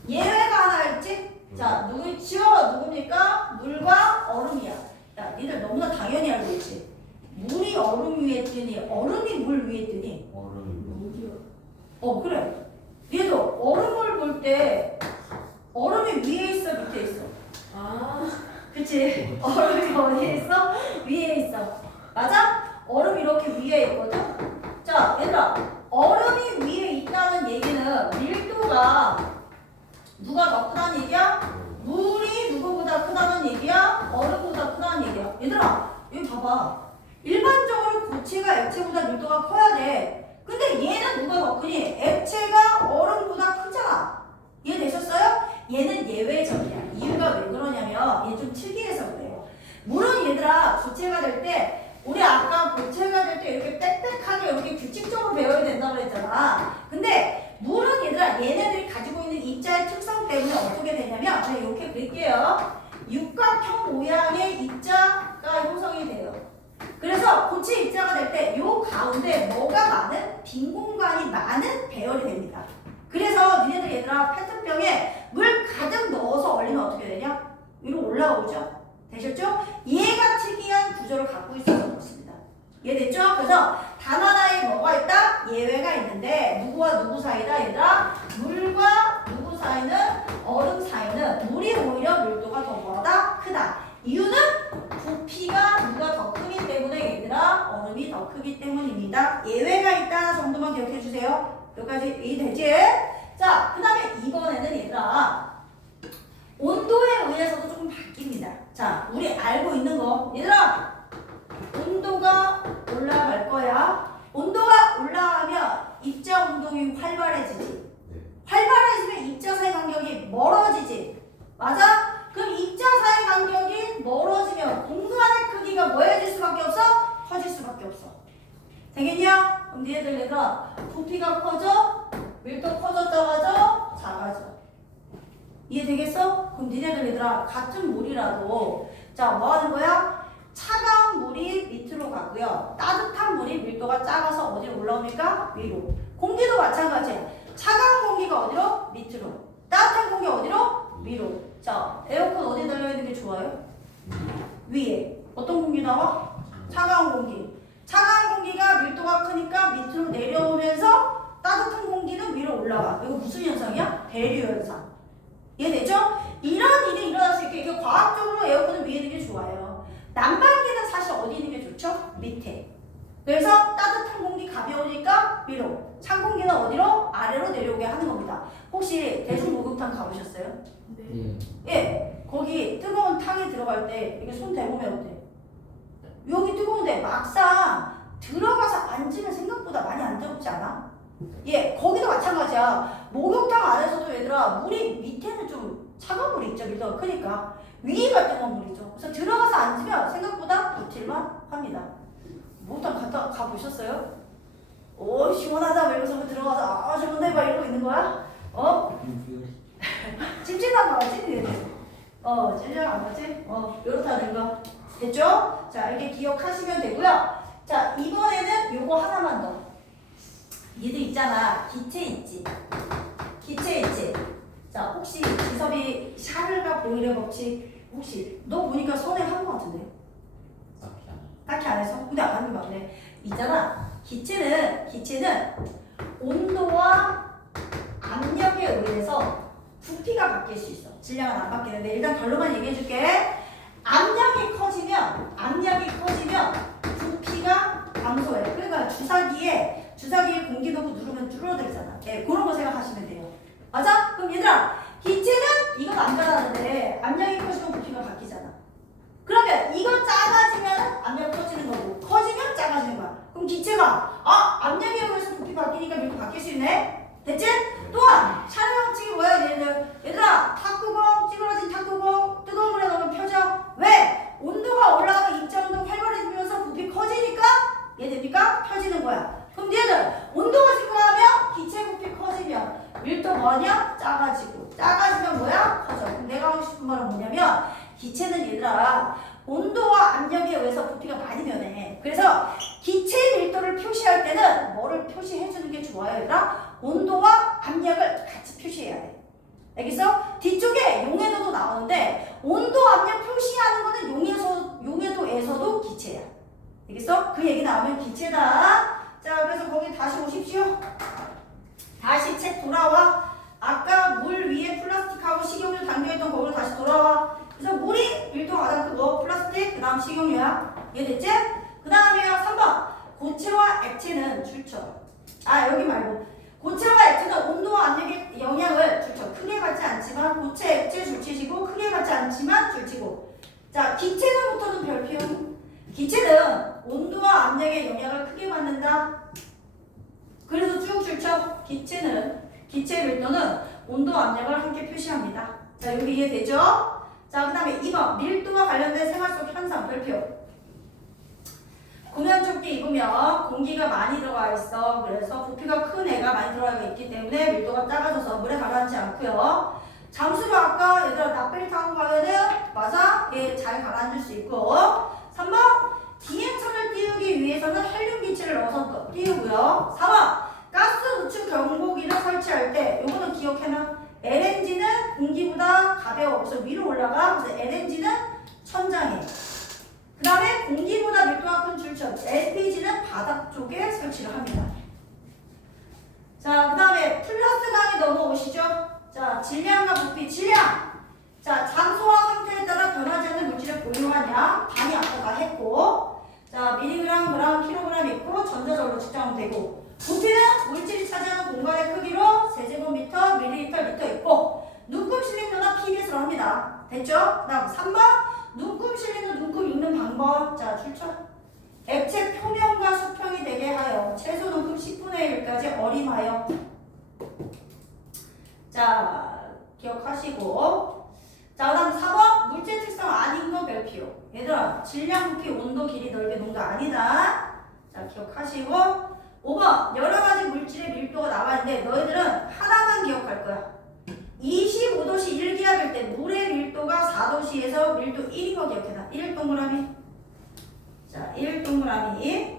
예외가 하나 있지? 자, 누구죠? 누굽니까? 물과 얼음이야. 야, 니들 너무나 당연히 알고 있지? 물이 얼음 위에 뜨니 얼음이 물 위에 뜨니? 얼음이요. 그래. 얘도 얼음을 볼 때 얼음이 위에 있어 밑에 있어? 그치? 얼음이 어디에 있어? 위에 있어. 맞아? 얼음이 이렇게 위에 있거든? 자, 얘들아 얼음이 위에 있다는 얘기는 밀도가 누가 더 크다는 얘기야? 물이 누구보다 크다는 얘기야? 얼음보다 크다는 얘기야. 얘들아 여기 봐봐. 일반적으로 고체가 액체보다 밀도가 커야 돼. 근데 얘는 누가 더 크니? 액체가 얼음보다 크잖아. 이해되셨어요? 얘는 예외적이야. 이유가 왜 그러냐면 얘 좀 특이해서 그래요. 물은 얘들아 고체가 될 때 우리 아까 고체가 될 때 이렇게 빽빽하게 이렇게 규칙적으로 배워야 된다고 했잖아. 근데 물은 얘들아 얘네들이 가지고 있는 입자의 특성 때문에 어떻게 되냐면 제가 이렇게 그릴게요. 육각형 모양의 입자가 형성이 돼요. 그래서 고체 입자가 될 때 요 가운데 뭐가 많은? 빈 공간이 많은 배열이 됩니다. 그래서 니네들 얘들아 페트병에 물 가득 넣어서 얼리면 어떻게 되냐? 위로 올라오죠. 되셨죠? 얘가 특이한 구조를 갖고 있어서 그렇습니다. 이해됐죠? 그래서 단 하나에 뭐가 있다? 예외가 있는데 누구와 누구 사이다? 얘들아 물과 누구 사이는? 얼음 사이는 물이 오히려 밀도가 더 뭐하다? 크다. 이유는 부피가 누가 더 크기 때문에 얘들아 얼음이 더 크기 때문입니다. 예외가 있다 정도만 기억해 주세요. 여기까지 이해되지? 자, 그 다음에 이번에는 얘들아 온도에 의해서도 조금 바뀝니다. 자, 우리 알고 있는 거 얘들아 온도가 올라갈 거야. 온도가 올라가면 입자 운동이 활발해지지. 활발해지면 입자 사이 간격이 멀어지지. 맞아? 그럼 입자 사이 간격이 멀어지면 공간의 크기가 뭐해질 수밖에 없어? 커질 수밖에 없어. 되겠냐? 그럼 니네들 얘들아 부피가 커져? 밀도 커져 작아져? 작아져. 이해되겠어? 그럼 니네들 얘들아 같은 물이라도 자 뭐 하는 거야? 차가운 물이 밑으로 가고요. 따뜻한 물이 밀도가 작아서 어디로 올라옵니까? 위로. 공기도 마찬가지야. 차가운 공기가 어디로? 밑으로. 따뜻한 공기 어디로? 위로. 자, 에어컨 어디에 달려있는 게 좋아요? 위에. 어떤 공기 나와? 차가운 공기. 차가운 공기가 밀도가 크니까 밑으로 내려오면서 따뜻한 공기는 위로 올라가. 이거 무슨 현상이야? 대류 현상. 이해되죠? 이런 일이 일어날 수 있게 이게 과학적으로 에어컨은 위에 있는 게 좋아요. 난방기는 사실 어디 있는 게 좋죠? 밑에. 그래서 따뜻한 공기 가벼우니까 위로, 찬 공기는 어디로? 아래로 내려오게 하는 겁니다. 혹시 대중목욕탕 가보셨어요? 네. 예, 거기 뜨거운 탕에 들어갈 때 이게 손 대보면 어때? 여기 뜨거운데 막상 들어가서 앉으면 생각보다 많이 안 뜨겁지 않아? 예, 거기도 마찬가지야. 목욕탕 안에서도 얘들아 물이 밑에는 좀 차가운 물이 있죠. 밀도가 크니까 위가 뜨거운 물이죠. 그래서 들어가서 앉으면 생각보다 버틸만 합니다. 목욕탕 갔다 가보셨어요? 오 시원하다 이러면서 들어가서 아 시원해 막 이러고 있는 거야? 어? 찜질방 가봤지? 찜질방 가봤지? 이렇다는 거 됐죠? 자 이렇게 기억하시면 되고요. 자 이번에는 요거 하나만 더. 니들 있잖아 기체 있지? 기체 있지? 자 혹시 지섭이 샤를과 보일의 법칙 혹시 너 보니까 선행한 거 같은데? 딱히 안 해서? 근데 안 하는 거 같네. 있잖아 기체는 온도와 압력에 의해서 부피가 바뀔 수 있어. 질량은 안 바뀌는데 일단 결론만 얘기해 줄게. 압력이 커지면 부피가 감소해. 그러니까 주사기에 공기 넣고 누르면 줄어들잖아. 예, 그런 거 생각하시면 돼요. 맞아? 그럼 얘들아 기체는 이건 안 변하는데 압력이 커지면 부피가 바뀌잖아. 그러면 이거 작아지면 압력 커지는 거고 커지면 작아지는 거야. 그럼 기체가 압력에 의해서 부피 바뀌니까 밀도 바뀔 수 있네. 됐지? 또한 샤넬 법칙이 뭐야 얘들아 탁구공 찌그러진 탁구공 뜨거운 물에 넣으면 펴져. 왜? 온도가 올라가면 입자 운동 활발해지면서 부피 커지니까 이해됩니까? 펴지는 거야. 그럼 얘들 온도가 증가하면 기체 부피 커지면 밀도 뭐냐? 작아지면 뭐야? 커져. 그럼 내가 하고 싶은 말은 뭐냐면 기체는 얘들아 온도와 압력에 의해서 부피가 많이 변해. 그래서 기체 밀도를 표시할 때는 뭐를 표시해 주는 게 좋아요 얘들아? 온도와 압력을 같이 표시해야 돼. 알겠어? 뒤쪽에 용해도도 나오는데 온도 압력 표시하는 거는 용해도에서도 기체야. 알겠어? 그 얘기 나오면 기체다. 자 그래서 거기 다시 오십시오. 다시 책 돌아와. 아까 물 위에 플라스틱하고 식용유 담겨있던 거기로 다시 돌아와. 그래서 물이 밀도가 가장 크고 플라스틱 그 다음 식용유야. 이해됐지? 그 다음에요 3번 고체와 액체는 줄쳐. 여기 말고 고체와 액체는 온도와 압력의 영향을 줄쳐. 크게 받지 않지만 고체, 액체 줄치시고 크게 받지 않지만 줄치고. 자 기체는 붙어도 별표. 기체는 온도와 압력의 영향을 크게 받는다. 그래서 쭉 줄쳐. 기체 밀도는 온도와 압력을 함께 표시합니다. 자 여기 이해되죠? 자 그 다음에 2번 밀도와 관련된 생활 속 현상 별표. 구명조끼 입으면 공기가 많이 들어가 있어. 그래서 부피가 큰 애가 많이 들어가 있기 때문에 밀도가 작아져서 물에 가라앉지 않고요. 잠수도 아까 얘들아 납벨 타고 가면은 맞아? 잘 가라앉을 수 있고. 3번 기행선을 띄우기 위해서는 헬륨 기체를 넣어서 띄우고요. 4번 가스 누출 경보기를 설치할 때 요거는 기억해놔. LNG는 공기보다 가벼워. 그래서 위로 올라가. 그래서 LNG는 천장에. 그 다음에 공기보다 밀도가 큰 줄쳐 LPG는 바닥 쪽에 설치를 합니다. 자, 그 다음에 플러스 강의 넘어오시죠. 자, 질량과 부피, 질량. 자, 장소와 상태에 따라 변하지 않는 물질의 고유한 양. 단위 아까 다 했고. 자, 미리그램, 그램, 킬로그램 있고 전자적으로 측정하면 되고. 부피는 물질이 차지하는 공간의 크기로 세제곱미터, 밀리리터, 리터 있고 눈금 실린도는 pbs로 합니다. 됐죠? 그다음 3번 눈금 실린도 눈금 읽는 방법. 자, 출처. 액체 표면과 수평이 되게 하여 최소 눈금 10분의 1까지 어림하여. 자, 기억하시고. 자, 그다음 4번 물질 특성 아닌 건 별필요. 얘들아, 질량, 부피, 온도, 길이 넓게 놓은 거 아니다. 자, 기억하시고. 5번 여러 가지 물질의 밀도가 나와 있는데 너희들은 하나만 기억할 거야. 25도씨 1기압일 때 물의 밀도가 4도씨에서 밀도 1인 거 기억해놔. 1 동그라미. 자, 1 동그라미.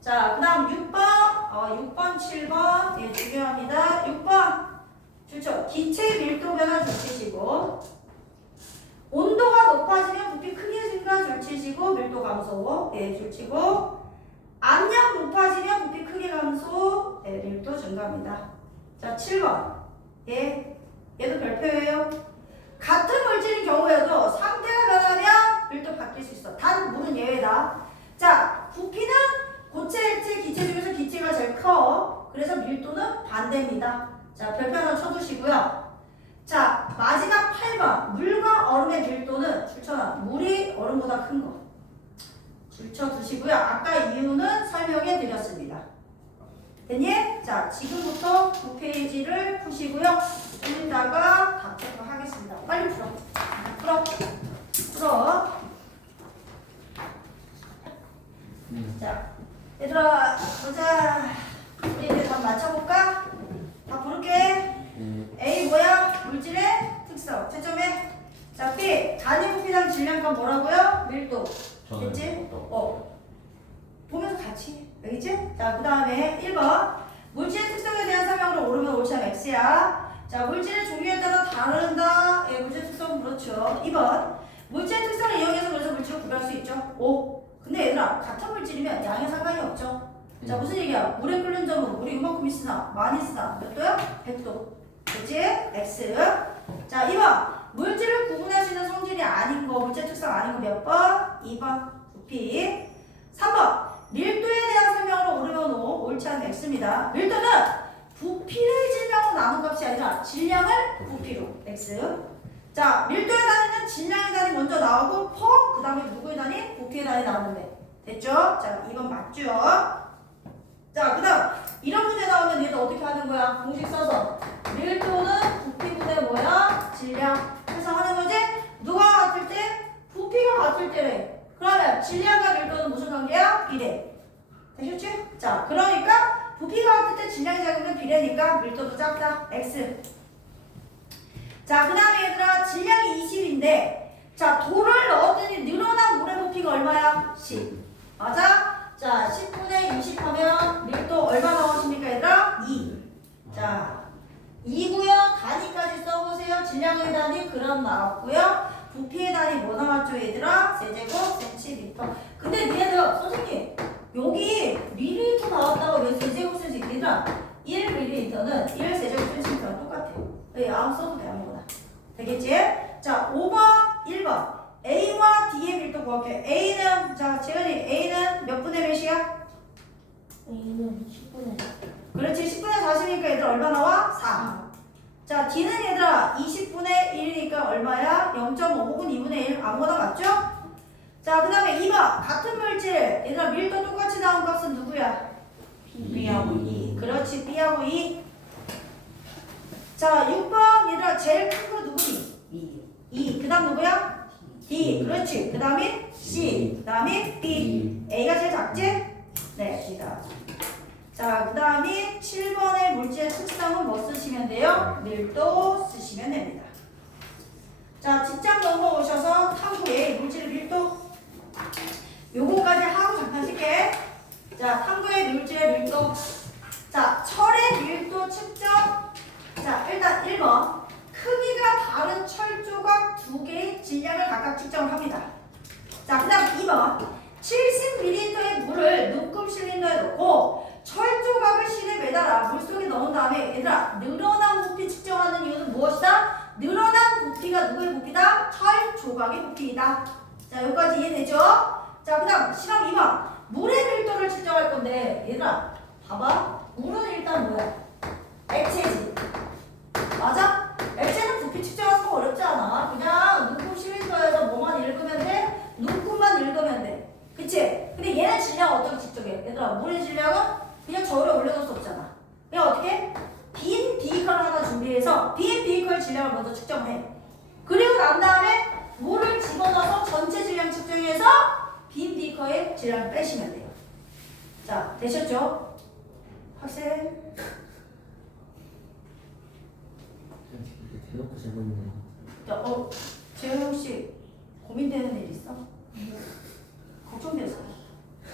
자, 그 다음 6번, 7번. 예, 중요합니다. 6번. 좋죠. 기체의 밀도 변화 줄치시고. 온도가 높아지면 부피 크게 증가 줄치시고, 밀도 감소. 예, 줄치고. 압력 높아지면 부피 크게 감소. 예, 밀도 증가입니다. 자, 7번. 예, 얘도 별표예요. 같은 물질인 경우에도 상태가 변하면 밀도 바뀔 수 있어. 단 물은 예외다. 자, 부피는 고체, 액체, 기체 중에서 기체가 제일 커. 그래서 밀도는 반대입니다. 자, 별표 하나 쳐두시고요. 자, 마지막 8번. 물과 얼음의 밀도는 출처나 물이 얼음보다 큰 거. 줄쳐두시고요. 아까 이유는 설명해 드렸습니다. 됐니? 자, 지금부터 9페이지를 푸시고요. 좀 이따가 답변을 하겠습니다. 빨리 풀어. 풀어. 자, 얘들아, 보자. 우리 이제 답 맞춰볼까? 답 부를게. A 뭐야? 물질의 특성. 채점해. 자, B. 단위 부피당 질량과 뭐라고요? 밀도. 됐지? 보면서 같이. 알겠지? 자, 그 다음에 1번. 물질의 특성에 대한 설명으로 옳으면 옳지 않으면 X야. 자, 물질의 종류에 따라 다른다. 예, 물질 특성 그렇죠. 2번. 물질의 특성을 이용해서 그래서 물질을 구별할 수 있죠. 5. 근데 얘들아, 같은 물질이면 양에 상관이 없죠. 자, 무슨 얘기야? 물에 끓는 점으로 물이 이만큼 쓰나? 많이 쓰나? 몇 도야? 100도. 그치? X. 자, 2번. 물질을 구분할 수 있는 성질이 아닌 거, 물질 특성 아닌 거 몇 번? 2번. 부피. 3번. 밀도에 대한 설명으로 옳으면 O, 옳지 않으면 X입니다. 밀도는 부피를 질량으로 나눈 값이 아니라 질량을 부피로. X. 자, 밀도의 단위는 질량의 단위 먼저 나오고 그 다음에 누구의 단위? 부피의 단위 나오는데. 됐죠? 자, 2번 맞죠? 자, 그 다음 이런 문제 나오면 얘도 어떻게 하는 거야? 공식 써서 밀도는 부피분의 뭐야? 질량. 그래서 하는 거지? 누가 같을 때? 부피가 같을 때래. 그러면 질량과 밀도는 무슨 관계야? 비례. 되셨지? 자, 그러니까 부피가 같을 때 질량이 작으면 비례니까 밀도도 작다. X. 자, 그 다음에 얘들아, 질량이 20인데 자, 돌을 넣었더니 늘어난 물의 부피가 얼마야? 10. 맞아? 자, 10분의 20 하면 밀도 얼마 나오십니까 얘들아? 2. 자, 2고요. 단위까지 써보세요. 질량의 단위 그램 나왔고요. 부피의 단위 뭐 나왔죠 얘들아? 세제곱 센티미터. 근데 얘들 선생님 여기 밀리리터 나왔다고 왜 세제곱 센티미터? 얘들아 1밀리리터는 1세제곱 센티미터랑 똑같아요. 여기 아무 써도 돼 아무거나. 되겠지? 자, 5번 1번 A와 D의 밀도 구할게요. A는 자 재현이 A는 몇 분의 몇이야? A는 10분의 4. 그렇지 10분의 40이니까 얘들 얼마 나와? 4. 자, D는 얘들아 20분의 1이니까 얼마야? 0.5 혹은 2분의 1 아무거나 맞죠? 자, 그 다음에 2번 같은 물질 얘들아 밀도 똑같이 나온 값은 누구야? B하고 2. 그렇지 B하고 2. 자, 6번 얘들아 제일 큰 거 누구니? 2. 그 다음 누구야? D. 그렇지 그 다음에 C. 그 다음에 B. A가 제일 작지? 네, B가. 자, 그 다음에 7번의 물질의 특성은 뭐 쓰시면 돼요? 밀도 쓰시면 됩니다. 자, 직장 넘어오셔서 탐구의 물질의 밀도 요거까지 하고 잠깐 쉴게. 자, 탐구의 물질의 밀도. 자, 철의 밀도 측정. 자, 일단 1번 크기가 다른 철 조각 2개의 질량을 각각 측정을 합니다. 자, 그 다음 2번 70ml의 물을 눈금 실린더에 넣고 철 조각을 실에 매달아 물속에 넣은 다음에 얘들아 늘어난 부피 측정하는 이유는 무엇이다? 늘어난 부피가 누구의 부피다? 철 조각의 부피이다. 자, 여기까지 이해되죠? 자, 그 다음 실험 2번 물의 밀도를 측정할 건데 얘들아 봐봐 물은 일단 일단 뭐야? 액체지. 맞아? 액체는 부피 측정하는 거 어렵지 않아. 그냥 눈금 실린더에서 뭐만 읽으면 돼? 눈금만 읽으면 돼. 그치? 근데 얘네 질량은 어떻게 측정해? 얘들아, 물의 질량은 그냥 저울에 올려놓을 수 없잖아. 그냥 어떻게? 빈 비कर 하나 준비해서 빈 비कर 질량을 먼저 측정해. 그리고 난 다음에 물을 집어넣어서 전체 질량 측정해서 빈 비커의 질량을 빼시면 돼요. 자, 되셨죠? 학생? 대놓고 잘못네. 자, 재현 혹시 고민되는 일 있어? 걱정돼서.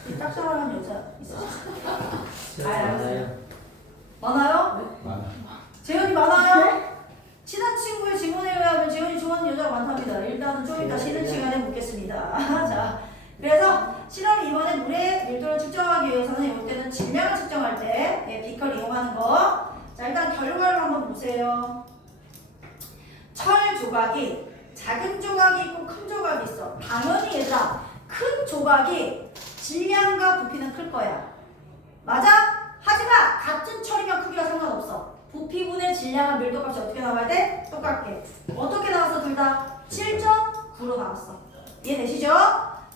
이 딱딱한 여자 있으시죠? 많아요. 많아요? 많아. 재현이 많아요? 친한 친구의 지문에 의하면 재현이 좋아하는 여자가 많답니다. 일단은 좀 이따 쉬는 시간에 묻겠습니다. 자, 그래서 실험 2번에 물의 밀도를 측정하기 위해서는 이때는 질량을 측정할 때 비커를 이용하는 거. 자, 일단 결과를 한번 보세요. 철 조각이 작은 조각이 있고 큰 조각이 있어. 당연히 얘들아, 큰 조각이 질량과 부피는 클 거야. 맞아? 하지만 같은 철이면 크기가 상관없어. 부피분의 질량과 밀도값이 어떻게 나와야 돼? 똑같게. 어떻게 나왔어? 둘 다 7.9로 나왔어. 이해되시죠?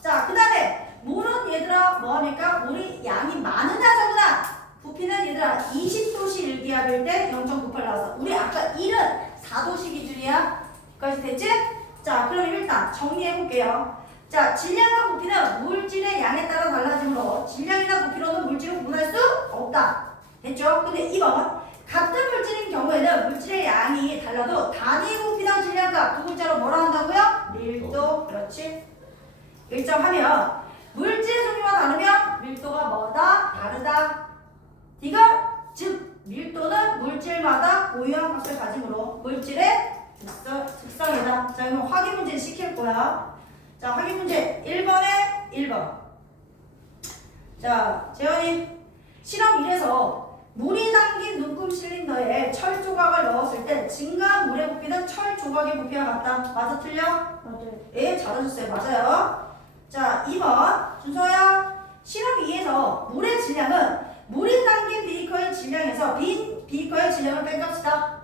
자, 그 다음에 물은 얘들아 뭐합니까? 물이 양이 많으냐 적으나? 부피는 얘들아 20도씨 일기압일 때 0.98 나왔어. 우리 아까 1은 4도씨 기준이야. 여기까지 됐지? 자, 그럼 일단 정리해볼게요. 자, 질량과 부피는 물질의 양에 따라 달라지므로 질량이나 부피로는 물질을 구분할 수 없다. 됐죠? 근데 2번 같은 물질인 경우에는 물질의 양이 달라도 단위 부피당 질량값 두 글자로 뭐라 한다고요? 밀도. 그렇지. 일정하면 물질의 종류가 다르면 밀도가 뭐다? 다르다. 이거 즉 밀도는 물질마다 고유한 값을 가지므로 물질의 특성이다. 자, 그럼 확인 문제 시킬 거야. 자, 확인 문제 1번에 1번. 자, 재현이 실험 1에서 물이 담긴 눈금 실린더에 철 조각을 넣었을 때 증가한 물의 부피는 철 조각의 부피와 같다. 맞아, 틀려? 맞아요. 예, 잘하셨어요. 맞아요. 자, 2번 준서야. 실험 2에서 물의 질량은 물이 담긴 비커의 질량에서 빈 비커의 질량을 뺀 값이다.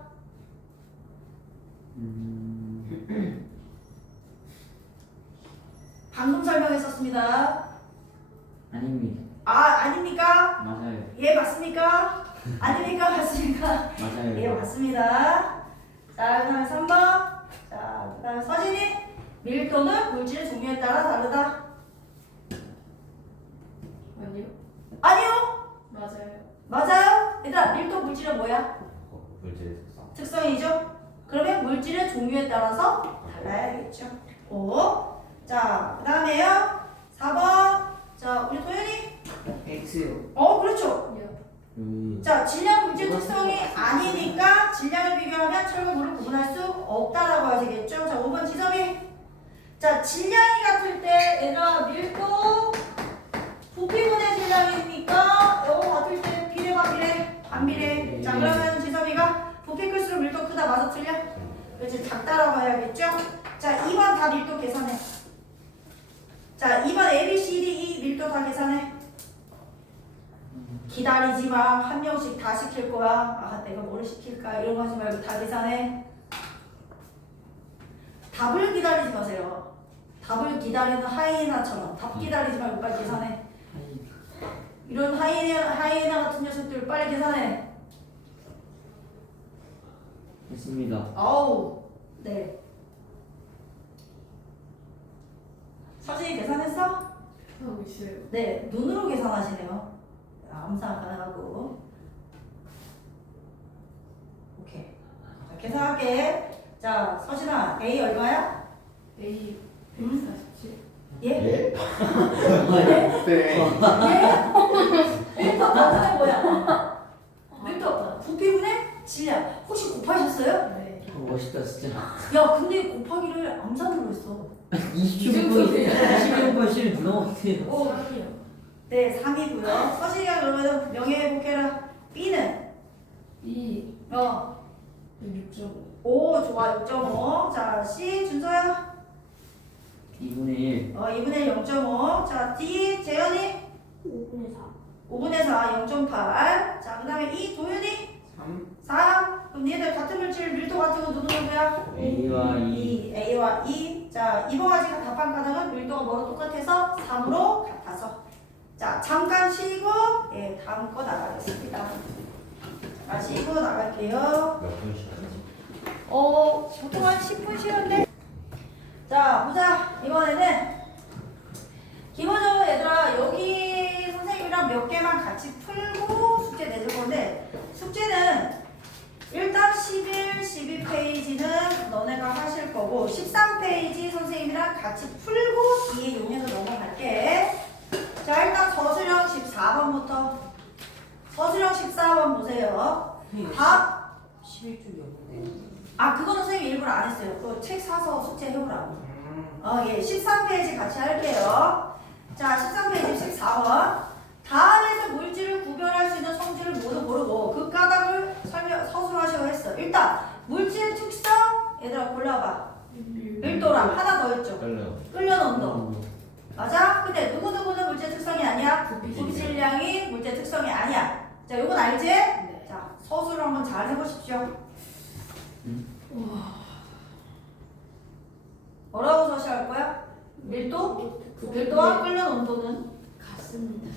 방금 설명했었습니다. 아닙니다. 아닙니까? 맞아요. 예, 맞습니까? 아닙니까? 맞습니까? 맞아요. 예, 맞습니다. 자, 그 다음에 3번. 자, 그 다음에 서진이. 밀도는 물질의 종류에 따라 다르다. 아니요. 아니요. 맞아요. 맞아요. 얘들아, 밀도 물질은 뭐야? 물질의 특성. 특성이죠? 그러면 물질의 종류에 따라서 달라야겠죠. 오. 자, 그 다음에요. 4번. 자, 우리 도현이. X요. 그렇죠. 자, 질량 물질 특성이 아니니까 질량을 비교하면 철과 물을 구분할 수 없다라고 하시겠죠? 자, 5번 지점이. 자, 질량이 같을 때 얘가 밀도 부피분의 질량이니까 요거 같을 때 비례가 비례, 반비례. 자, 그러면 지점이가 부피 클수록 밀도 크다. 맞아, 틀려? 그렇지, 작다라고 해야겠죠? 자, 2번 다 밀도 계산해. 자, 2번 A, B, C, D, E 밀도 다 계산해. 기다리지 마. 한 명씩 다 시킬 거야. 아, 내가 뭘 시킬까? 이런 거 하지 말고 다 계산해. 답을 기다리지 마세요. 답을 기다리는 하이에나처럼 답 기다리지 말고 빨리 계산해. 이런 하이에나 같은 녀석들 빨리 계산해. 했습니다. 아우, 네. 서진이 계산했어? 하고 있어요. 네, 눈으로 계산하시네요. 암산 가능하고. 오케이. 자, 계산할게. 자, 서진아, A 얼마야? A 음? 147. 예? 예? 네? 네. 예? 밀도 나중에 뭐야? 밀도 부피분의 질량. 혹시 곱하셨어요? 네. 멋있다 진짜. 야, 근데 곱하기를 암산으로 했어. 20번 누가 어떻게? 오, 네, 3이고요. 서진이가 그러면 명예회복해라. B는? B 6.5. 5, 좋아, 6.5. 자, C, 준서야. 2분의 1. 2분의 0.5. 자, D, 재현이. 5분의 4. 5분의 4 0.8. 자, 그 다음에 이 도윤이 3. 그럼 얘들 같은 물질 밀도 같은 거 누구 누구야? A와 A와 E. 자, 이번 가지가 답한 가닥은 밀도가 뭐로 똑같아서 3으로 같아서. 자, 잠깐 쉬고 예, 다음 거 나가겠습니다. 자, 쉬고 나갈게요. 몇 분 시간이지? 보통 한 10분 쉬는데. 자, 보자. 이번에는 기본적으로 얘들아 여기 선생님이랑 몇 개만 같이 풀고 숙제 내줄 건데 숙제는 일단 11, 12페이지는 너네가 하실 거고 13페이지 선생님이랑 같이 풀고 뒤에 용해서 넘어갈게. 자, 일단 서술형 14번부터 서술형 14번 보세요. 답 11쪽이 없는데. 그거는 선생님이 일부러 안 했어요. 그거 책 사서 숙제 해보라고. 예, 13페이지 같이 할게요. 자, 13페이지 14번. 다음에서 물질을 구별할 수 있는 성질을 모두 모르고 그 까닭을 서술하시오 했어. 일단 물질 특성 얘들아 골라봐. 밀도랑 하나 더 있죠. 끓는 온도. 맞아? 근데 누구누구는 물질 특성이 아니야. 부피 질량이 물질 특성이 아니야. 자, 요건 알지? 자, 서술을 한번 잘 해보십시오. 뭐라고 서술할 거야? 밀도? 밀도와 끓는 온도는? 같습니다.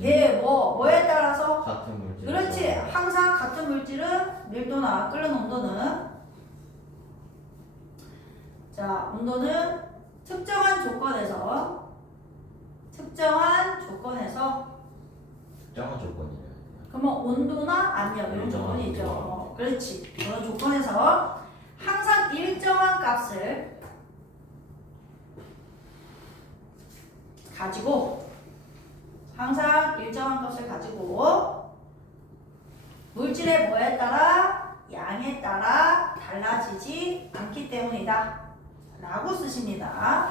예, 뭐에 따라서? 같은 물질. 그렇지. 항상 같은 물질은 밀도나 끓는 온도는 자, 온도는 특정한 조건에서 특정한 조건이래요. 그러면 온도나 압력 이런 일정한 조건이 있죠. 온도와 그렇지. 그런 조건에서 항상 일정한 값을 가지고 물질의 뭐에 따라 양에 따라 달라지지 않기 때문이다 라고 쓰십니다.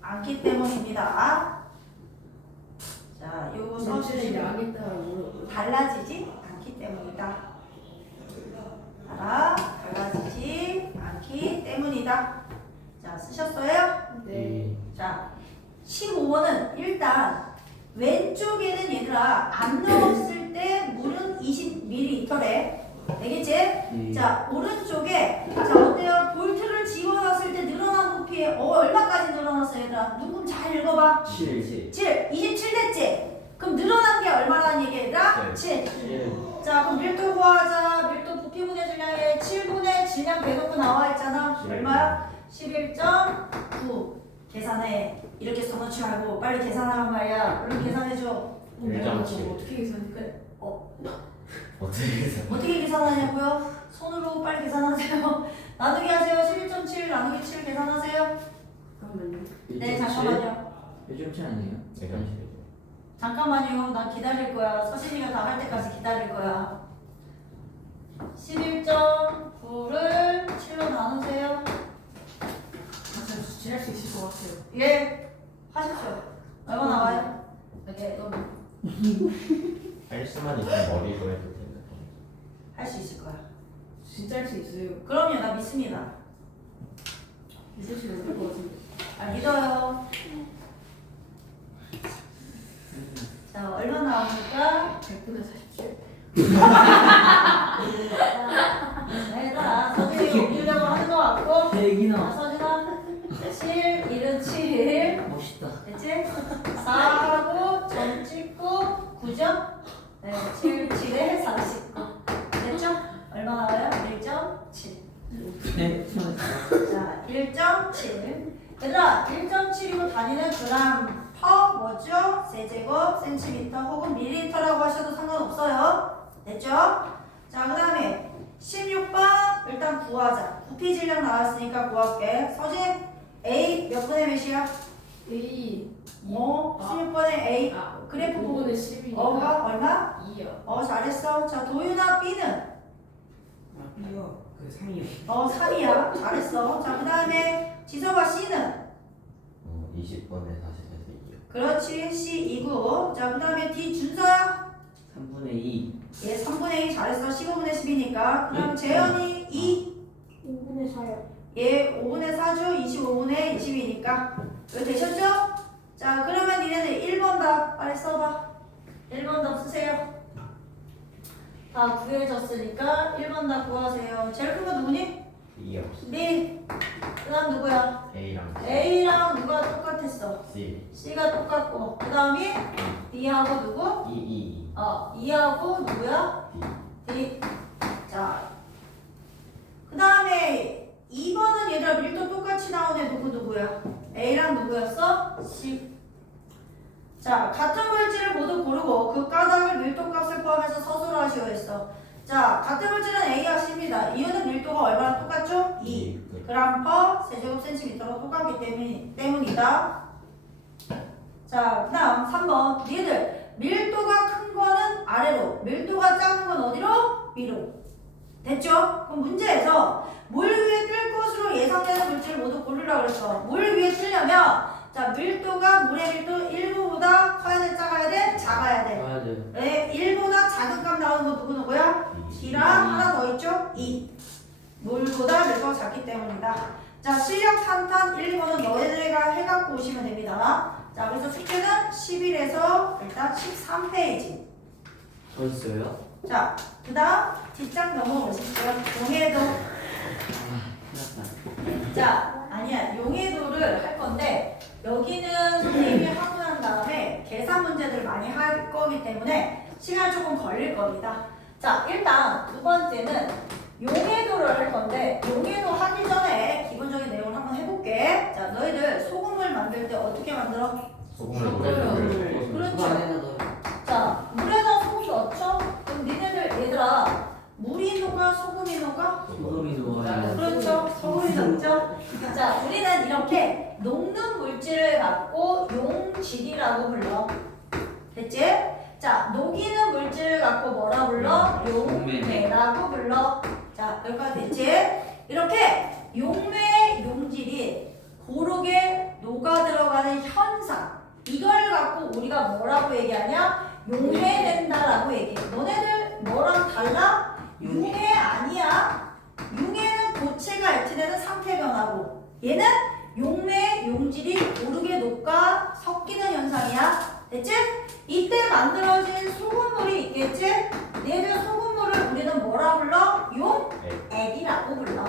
않기 때문입니다. 자, 요거 물질의 써주시면 양에 따라 뭐라고요? 달라지지 않기 때문이다. 달라지지 않기 때문이다. 자, 쓰셨어요? 네. 자, 15번은 일단 왼쪽에는 얘들아 안 넣었을 때 물은 20ml래. 되겠지? 네. 자, 오른쪽에 자 어때요? 볼트를 집어넣었을 때 늘어난 부피 얼마까지 늘어났어 얘들아? 누구 잘 읽어봐. 7. 27 됐지? 그럼 늘어난 게 얼마라는 얘기 얘들아? 네. 7. 자, 그럼 밀도 구하자. 밀도 부피분의 질량에 7분의 질량 대놓고 나와 있잖아. 얼마야? 11.9. 계산해. 이렇게 써놓지 말고 빨리 계산하란 말이야. 얼른 계산해줘. 일정 저거 어떻게 계산해? 그래. 어떻게 해서? 어떻게 계산하냐고요? 손으로 빨리 계산하세요. 나누기 하세요. 11.7 나누기 7 계산하세요. 잠깐만요. 네, 잠깐만요. 요즘 차 아니에요? 잠깐만요. 난 기다릴 거야. 서진이가 다 할 때까지 기다릴 거야. 11.9를 7로 나누세요. 저 수치할 수 있을 것 같아요. 예, 하십시오. 얼마 나와요? 네, 할 수만 있으면 머리로 해도 된다. 할 수 있을 거야. 진짜 할 수 있어요. 그럼요, 나 믿습니다. 있으시면 될 것 같은데. 믿어요. 자, 얼마 나옵니까? 100분의 47. 자, 서진이 옮기려고 하는 것 같고. 대기나. 서진아, 7, 1은 7. 멋있다. 됐지? 4하고 점 찍고 9점? 네, 7, 7에 49. 됐죠? 얼마 나와요? 1.7. 네. 자, 1.7. 얘들아, 1.7이고 단위는 그램 퍼 뭐죠? 세제곱 센티미터 혹은 밀리리터라고 하셔도 상관없어요. 됐죠? 자, 그 다음에 16번 일단 구하자. 부피 질량 나왔으니까 구할게. 서진, A 몇 분의 몇이야? A 16번에 A 그래프 보고 5분의 12니까 어가 얼마? 2요. 잘했어. 자, 도윤아 B는? B요. 그 3이요. 3이야. 잘했어. 자, 그 다음에 지서가 C는? 20번에 40에서 2요. 그렇지. C 2구. 자, 그 다음에 D 준서야? 3분의 2. 얘 3분의 2 잘했어. 15분의 10이니까. 그 다음 재현이 2. 5분의 4요. 얘 5분의 4주 25분의 20이니까. 여기 되셨죠? 자, 그러면 니네들 1번 답 빨리 써봐. 1번 답 쓰세요. 다 구해졌으니까 1번 답 구하세요. 제일 큰 거 누구니? B요. B. 그 다음 누구야? A랑 A랑 누가 똑같았어? C. C가 똑같고 그 다음이 B하고 누구? E. E하고 누구야? D. D. 자, 그 다음에 2번은 얘들아 밀도 똑같이 나온 애 누구야? A랑 누구였어? C. 자, 같은 물질을 모두 고르고 그 까닭을 밀도값을 포함해서 서술을 하시오 했어. 자, 같은 물질은 A와 C입니다. 이유는 밀도가 얼마나 똑같죠? 2 그램 퍼 세제곱센티미터로 똑같기 때문이다. 자, 그 다음 3번. 니들 밀도가 큰 거는 아래로, 밀도가 작은 건 어디로? 위로. 됐죠? 그럼 문제에서 물 위에 뜰 것으로 예상되는 물질을 모두 고르라고 그랬어. 물 위에 뜨려면 자, 밀도가 물의 밀도 1보다 커야 돼, 작아야 돼? 작아야 돼. 맞아요. 네, 1보다 작은 값 나오는 거 누구야? D랑 하나 더 있죠? 2. 물보다 밀도가 작기 때문이다. 자, 실력 탄탄 1, 2번은 너희들가 해갖고 오시면 됩니다. 자, 그래서 숙제는 11에서 일단 13페이지. 벌써요? 자, 그 다음 뒷장 넘어오실게요. 용해도. 큰일 자, 아니야. 용해도를 할 건데 여기는 선생님이 하고 난 다음에 계산 문제들 많이 할 거기 때문에 시간 조금 걸릴 겁니다. 자, 일단 두 번째는 용해도를 할 건데 용해도 하기 전에 기본적인 내용을 한번 해볼게. 자, 너희들 소금물 만들 때 어떻게 만들어? 소금을 났다. 그렇죠. 그 안에다 넣어요. 자, 물에다 소금 넣죠? 그럼 니네들 얘들아 물이 녹아 소금이 녹아? 소금이 녹아요. 그렇죠. 소금이 녹죠? 자, 우리는 이렇게 녹는 물질을 갖고 용질이라고 불러. 됐지? 자, 녹이는 물질을 갖고 뭐라 불러? 용매라고 불러. 자, 여기까지 됐지? 이렇게 용매, 용질이 고르게 녹아 들어가는 현상, 이걸 갖고 우리가 뭐라고 얘기하냐? 용해된다라고 얘기해. 너네들 뭐랑 달라? 용해 아니야. 용해는 고체가 액체되는 상태 변화고 얘는 용매, 용질이 고르게 녹아 섞이는 현상이야. 됐지? 이때 만들어진 소금물이 있겠지? 얘들 소금물을 우리는 뭐라 불러? 용액이라고 불러.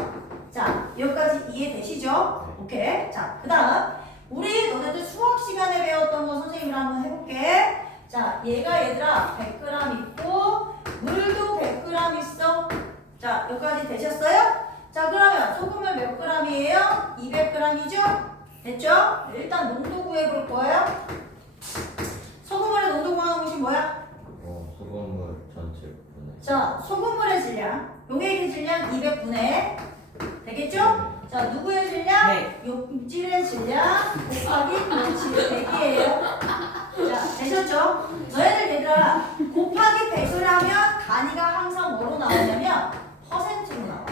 자, 여기까지 이해되시죠? 오케이. 자, 그 다음 우리 너네들 수학 시간에 배웠던 거 선생님이랑 한번 해볼게. 자, 얘가 얘들아 100g 있고 물도 100g 있어. 자, 여기까지 되셨어요? 자, 그러면 소금물 몇 g이에요? 200g이죠? 됐죠? 일단 농도 구해볼 거예요. 소금물의 농도 구하는 것이 뭐야? 소금물 전체 분해. 자, 소금물의 질량, 용액의 질량 200분의 되겠죠? 자, 누구의 질량? 네. 용질의 질량 곱하기 용질의 100이에요. 자, 되셨죠? 너희들 얘들아 곱하기 100을 하면 단위가 항상 뭐로 나오냐면 퍼센트로 나와.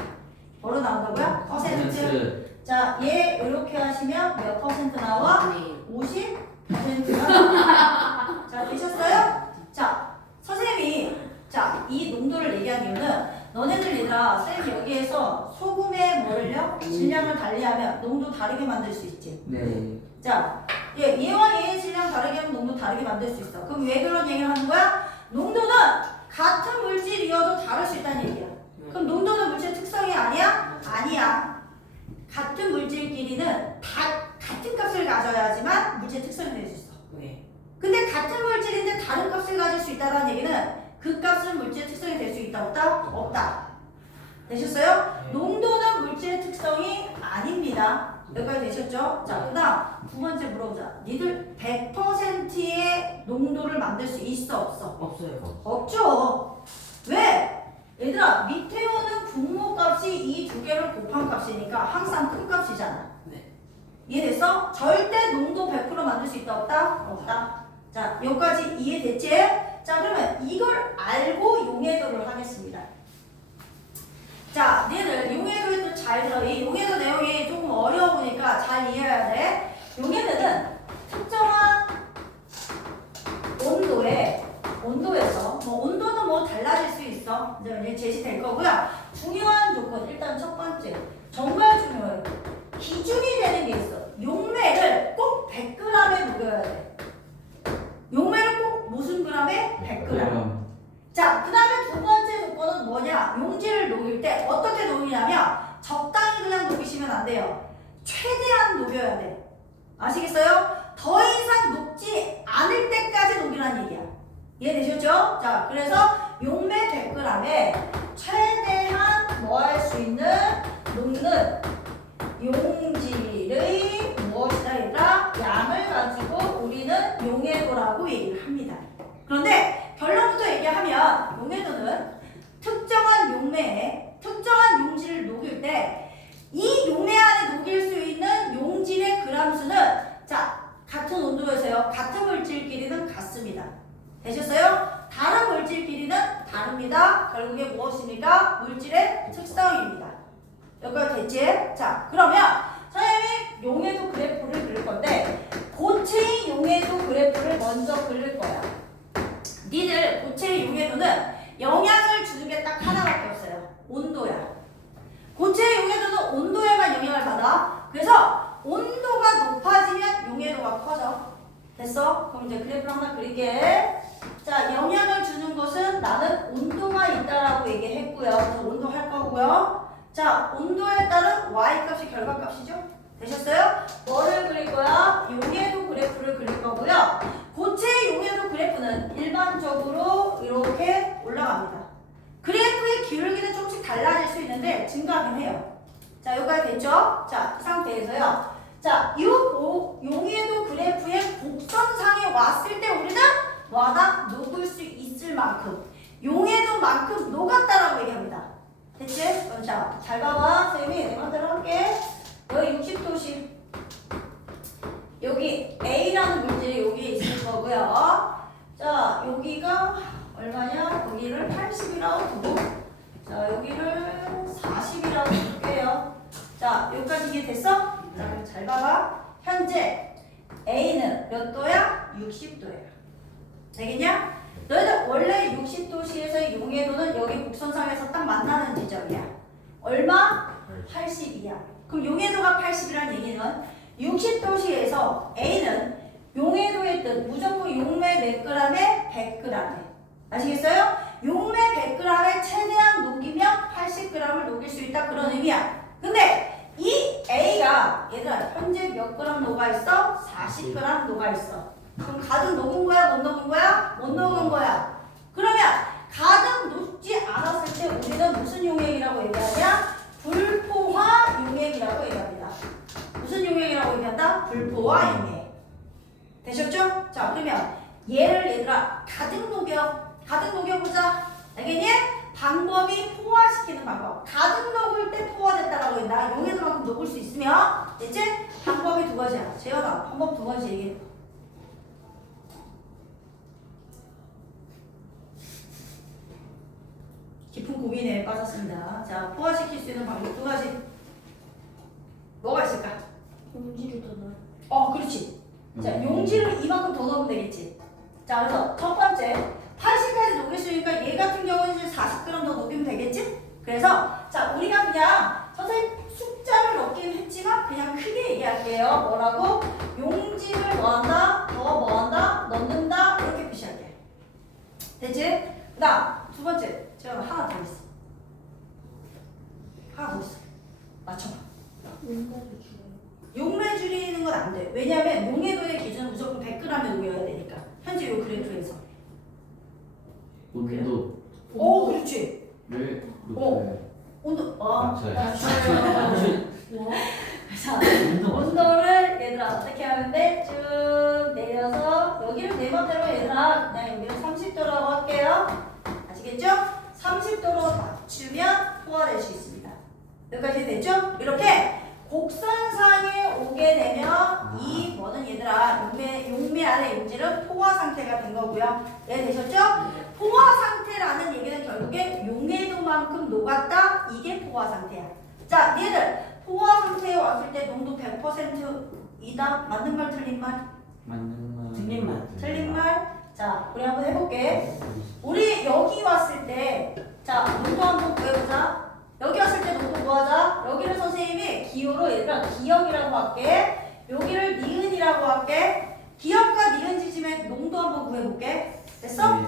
뭐로 나온다고요? 퍼센트. 자, 얘 이렇게 하시면 몇 퍼센트 나와? 50%가 나와. 자, 되셨어요? 자, 선생님이 자, 이 농도를 얘기한 이유는 너네들 얘들아 선생님 여기에서 소금의 뭐를요? 질량을 달리하면 농도 다르게 만들 수 있지. 네. 자, 얘와 얘의 질량 다르게 하면 농도 다르게 만들 수 있어. 그럼 왜 그런 얘기를 하는 거야? 농도는 같은 물질이어도 다를 수 있다는 얘기야. 그럼 농도는 물질 특성이 아니야? 아니야. 같은 물질끼리는 다 같은 값을 가져야지만 물질 특성이 될 수 있어. 네. 근데 같은 물질인데 다른 값을 가질 수 있다는 얘기는 그 값은 물질의 특성이 될 수 있다 없다? 없다. 되셨어요? 네. 농도는 물질의 특성이 아닙니다. 여기까지 되셨죠? 자, 그 다음 두 번째 물어보자. 니들 100%의 농도를 만들 수 있어 없어? 없어요. 없죠. 왜? 얘들아 밑에 오는 분모값이 이 두 개를 곱한 값이니까 항상 큰 값이잖아. 네. 이해됐어? 절대 농도 100% 만들 수 있다 없다? 없다. 자, 여기까지 이해됐지? 자, 그러면 이걸 알고 용해도를 하겠습니다. 자, 니들 용해도를 잘 들어. 이 용해도 내용이 조금 어려워 보니까 잘 이해해야 돼. 용해도는 특정한 온도에서 뭐 온도는 뭐 달라질 수 있어. 이제 제시될 거고요. 중요한 조건 일단 첫 번째 정말 중요해요. 기준이 되는 게 있어. 용매를 꼭 100g에 녹여야 돼. 안 돼요. 최대한 녹여야 돼. 아시겠어요? 더 이상 녹지 않을 때까지 녹이라는 얘기야. 이해되셨죠? 자, 그래서 용매 100g에 최대한 뭐 할 수 있는 녹는 용질의 무엇이다 얘들아? 양을 가지고 우리는 용해도라고 얘기를 합니다. 그런데 결론부터 얘기하면 용해도는 특정한 용매에 특정한 용질을 녹일 때 이 용매 안에 녹일 수 있는 용질의 그람수는 자 같은 온도에서요. 같은 물질끼리는 같습니다. 되셨어요? 다른 물질끼리는 다릅니다. 결국에 무엇입니까? 물질의 특성입니다. 여기까지 됐지? 자, 그러면 선생님이 용해도 그래프를 그릴 건데 고체의 용해도 그래프를 먼저 그릴 거야. 니들 고체의 용해도는 영향을 주는 게 딱 하나밖에 없어요. 온도야. 고체의 용해도는 온도에만 영향을 받아. 그래서 온도가 높아지면 용해도가 커져. 됐어? 그럼 이제 그래프를 하나 그릴게. 자, 영향을 주는 것은 나는 온도가 있다라고 얘기했고요. 그래서 온도 할 거고요. 자, 온도에 따른 y값이 결과값이죠? 되셨어요? 뭐를 그릴 거야? 용해도 그래프를 그릴 거고요. 고체의 용해도 그래프는 일반적으로 이렇게 올라갑니다. 그래프의 기울기는 조금씩 달라질 수 있는데 증가하긴 해요. 자, 여기까지 됐죠? 자, 이 상태에서요. 자, 이 용해도 그래프의 곡선상에 왔을 때 우리는 뭐하다? 녹을 수 있을 만큼 용해도만큼 녹았다라고 얘기합니다. 됐지? 그럼 자, 잘 봐봐. 쌤이 내 맘대로 할게. 여기 60도씨 여기 A라는 물질이 여기에 있을 거고요. 자, 여기가 얼마냐? 여기를 80이라고 두고 자, 여기를 40이라고 둘게요. 자, 여기까지 이해됐어? 자, 그럼 잘 봐봐. 현재 A는 몇 도야? 60도야. 되겠냐? 너희들 원래 60도씨에서의 용해도는 여기 곡선상에서 딱 만나는 지점이야. 얼마? 80이야. 그럼 용해도가 80이라는 얘기는 60도씨에서 A는 용해도의 뜻 무조건 용매 몇 g에 100g에 아시겠어요? 용매 100g에 최대한 녹이면 80g을 녹일 수 있다 그런 의미야. 근데 이 A가 얘들아 현재 몇 g 녹아있어? 40g 녹아있어. 그럼 가득 녹은 거야? 못 녹은 거야? 못 녹은 거야. 그러면 가득 녹지 않았을 때 우리는 무슨 용액이라고 얘기하냐? 불포화 용액이라고 얘기합니다. 무슨 용액이라고 얘기한다? 불포화 용액. 되셨죠? 자, 그러면 얘를 얘들아 가득 녹여보자. 알겠니? 방법이 포화시키는 방법. 가득 녹을 때 포화됐다라고 한다. 용해도만큼 녹을 수 있으면 됐지? 방법이 두 가지야. 재현아, 방법 두 가지 얘기해. 깊은 고민에 빠졌습니다. 자, 포화시킬 수 있는 방법 두 가지. 뭐가 있을까? 용지를 더 넣어. 그렇지. 자, 용지를 이만큼 더 넣으면 되겠지. 자, 그래서 첫 번째 80까지 녹일 수 있으니까 얘 같은 경우는 이제 40g 더 녹이면 되겠지? 그래서 자, 우리가 그냥 선생님 숫자를 넣긴 했지만 그냥 크게 얘기할게요. 뭐라고? 용지를 뭐한다? 더 뭐한다? 넣는다? 이렇게 표시할게. 됐지? 그 다음 두 번째 제가 하나 더 있어. 하나 더 있어. 맞춰봐. 용매를 줄여요. 용매 줄이는 건 안 돼. 왜냐면 용해도의 기준은 무조건 100g에 녹여야 되니까. 현재 요 그래프에서. 온도를 그렇지. 높여요. 온도, 맞춰요. 뭐? 자, 온도를 얘들아 어떻게 하면 돼? 쭉 내려서 여기를 내 맘대로 얘들아 그냥 여기를 30도라고 할게요. 아시겠죠? 30도로 맞추면 포화될 수 있습니다. 여기까지 됐죠? 이렇게 곡선상에 오게 되면 이 뭐는 얘들아 용매 안의 용질은 포화 상태가 된 거고요. 이해되셨죠? 포화 상태라는 얘기는 결국에 용해도만큼 녹았다. 이게 포화 상태야. 자, 얘들 포화 상태에 왔을 때 농도 100%이다. 맞는 말 틀린 말? 맞는 말. 틀린 말. 틀린 말. 자, 우리 한번 해볼게. 우리 여기 왔을 때, 자, 농도 한번 구해보자. 여기 왔을 때 농도 구하자. 여기를 선생님이 기호로 얘들아 기역이라고 할게. 여기를 니은이라고 할게. 기역과 니은 지점에 농도 한번 구해볼게. 됐어? 네.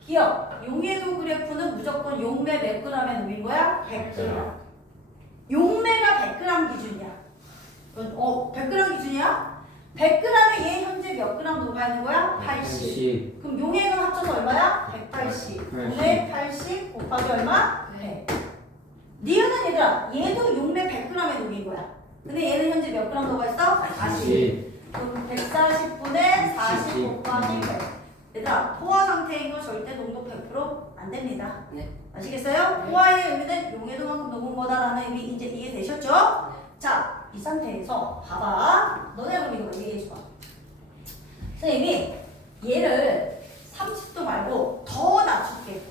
기억. 용해도 그래프는 무조건 용매 몇 g에 녹인 거야? 100g. 용매가 100g 기준이야. 100g 기준이야? 100g에 얘 현재 몇 그램 녹아있는 거야? 80. 그럼 용해가 합쳐서 얼마야? 180. 5에 80 곱하기 얼마? 100. 니은은 얘들아, 얘도 용매 100g에 녹인 거야. 근데 얘는 현재 몇 그램 녹아있어? 40. 그럼 140분의 40 곱하기 100. 얘들아, 포화 상태인 거 절대 농도 100% 안 됩니다. 네. 아시겠어요? 포화의 의미는 용해도만큼 녹은 거다라는 의미 이제 이해되셨죠? 자, 이 상태에서 봐봐. 너네 그럼 이거 얘기해줘봐. 선생님이 얘를 30도 말고 더 낮출게.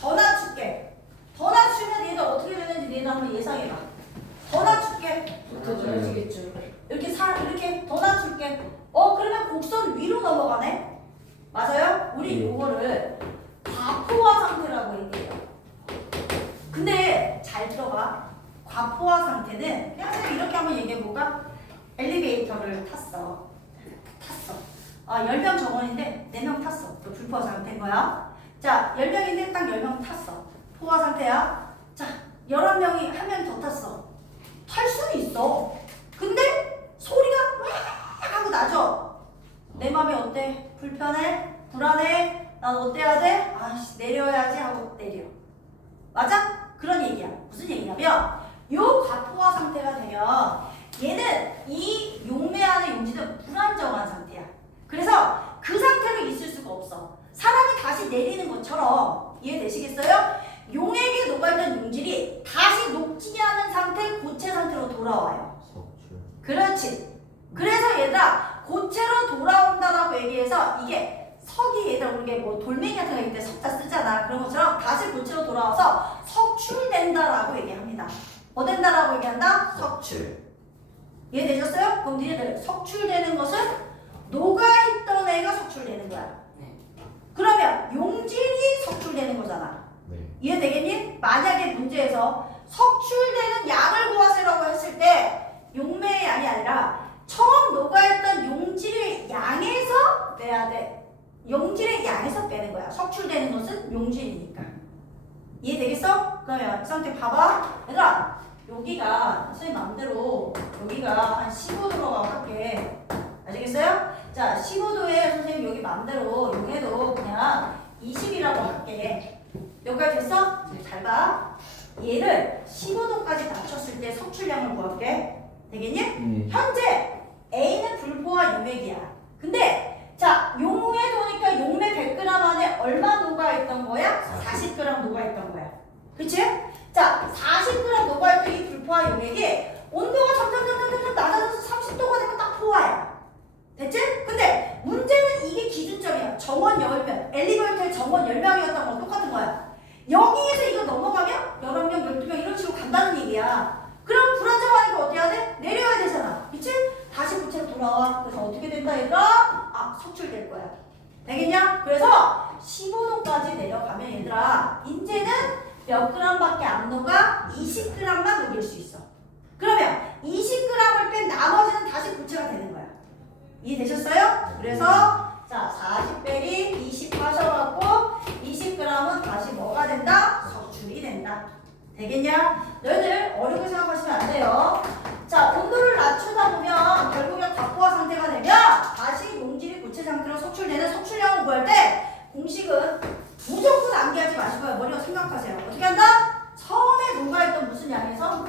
더 낮출게. 더 낮추면 얘가 어떻게 되는지 얘도 한번 예상해봐. 더 낮출게. 더 좋아지겠죠. 이렇게 더 낮출게. 그러면 곡선 위로 넘어가네? 맞아요? 우리 요거를 과포화 상태라고 얘기해요. 근데 잘 들어봐. 과포화 상태는 그냥 이렇게 한번 얘기해볼까? 엘리베이터를 탔어. 10명 정원인데 4명 탔어. 그 불포화 상태인 거야. 자, 10명인데 딱 10명 탔어. 포화 상태야. 자, 11명이 한 명 더 탔어. 탈 수는 있어. 근데 소리가 와 하고 나죠? 내 맘이 어때? 불편해? 불안해? 난 어때야 돼? 아씨 내려야지 하고 내려. 맞아? 그런 얘기야. 무슨 얘기냐면 요 과포화 상태가 되면 얘는 이 용매 안에 용지는 불안정한 상태야. 그래서 그 상태로 있을 수가 없어. 사람이 다시 내리는 것처럼 이해되시겠어요? 용액에 녹아있던 용질이 다시 녹지 않은 상태, 고체 상태로 돌아와요. 석출. 그렇지. 그래서 얘들아 고체로 돌아온다라고 얘기해서 이게 석이 얘들아 우리가 뭐 돌멩이 같은 거 있을 때 석자 쓰잖아. 그런 것처럼 다시 고체로 돌아와서 석출된다라고 얘기합니다. 뭐 된다라고 얘기한다? 석출. 이해되셨어요? 그럼 니네들 석출되는 것은 녹아있던 애가 석출되는 거야. 네. 그러면 용질이 석출되는 거잖아. 네. 이해되겠니? 만약에 문제에서 석출되는 양을 구하세요라고 했을 때 용매의 양이 아니라 처음 녹아있던 용질의 양에서 빼야 돼. 용질의 양에서 빼는 거야. 석출되는 것은 용질이니까. 이해되겠어? 그러면 이 상태 봐봐. 얘들아 여기가 선생님 맘대로 여기가 한 15도로 할게. 아시겠어요? 자 15도에 선생님 여기 맘대로 용해도 그냥 20이라고 할게. 여기까지 됐어? 잘 봐. 얘를 15도까지 낮췄을 때 석출량을 구할게. 되겠니? 현재 A는 불포화 용액이야. 근데 자 용해 도니까 용매 100g 안에 얼마 녹아있던 거야? 40g 녹아있던 거야. 그치? 자 40g 녹아있던 이 불포화 용액이 온도가 점점 낮아져서 30도가 되면 딱 포화야. 됐지? 근데 문제는 이게 기준점이야. 정원 10명, 엘리베이터의 정원 10명이었던 건 똑같은 거야. 여기에서 이거 넘어가면 11명, 12명 이런 식으로 간다는 얘기야. 그럼 불안정하니까 어떻게 해야 돼? 내려야 되잖아. 그치? 다시 고체로 돌아와. 그래서 어떻게 된다 얘들아? 석출될 거야. 되겠냐? 그래서 15도까지 내려가면 얘들아 이제는 몇 g밖에 안 녹아? 20g만 녹일 수 있어. 그러면 20g을 뺀 나머지는 다시 고체가 되는 거야. 이해되셨어요? 그래서 자 40 빼기 20 하셔갖고 20g은 다시 뭐가 된다? 석출이 된다. 되겠냐? 너희들 어렵게 생각하시면 안 돼요. 자 온도를 낮추다 보면 결국엔 과포화 상태가 되면 다시 용질이 고체 상태로 석출되는 석출량을 구할 때 공식은 무조건 암기하지 마시고요. 머리로 생각하세요. 어떻게 한다? 처음에 녹아있던 무슨 양에서?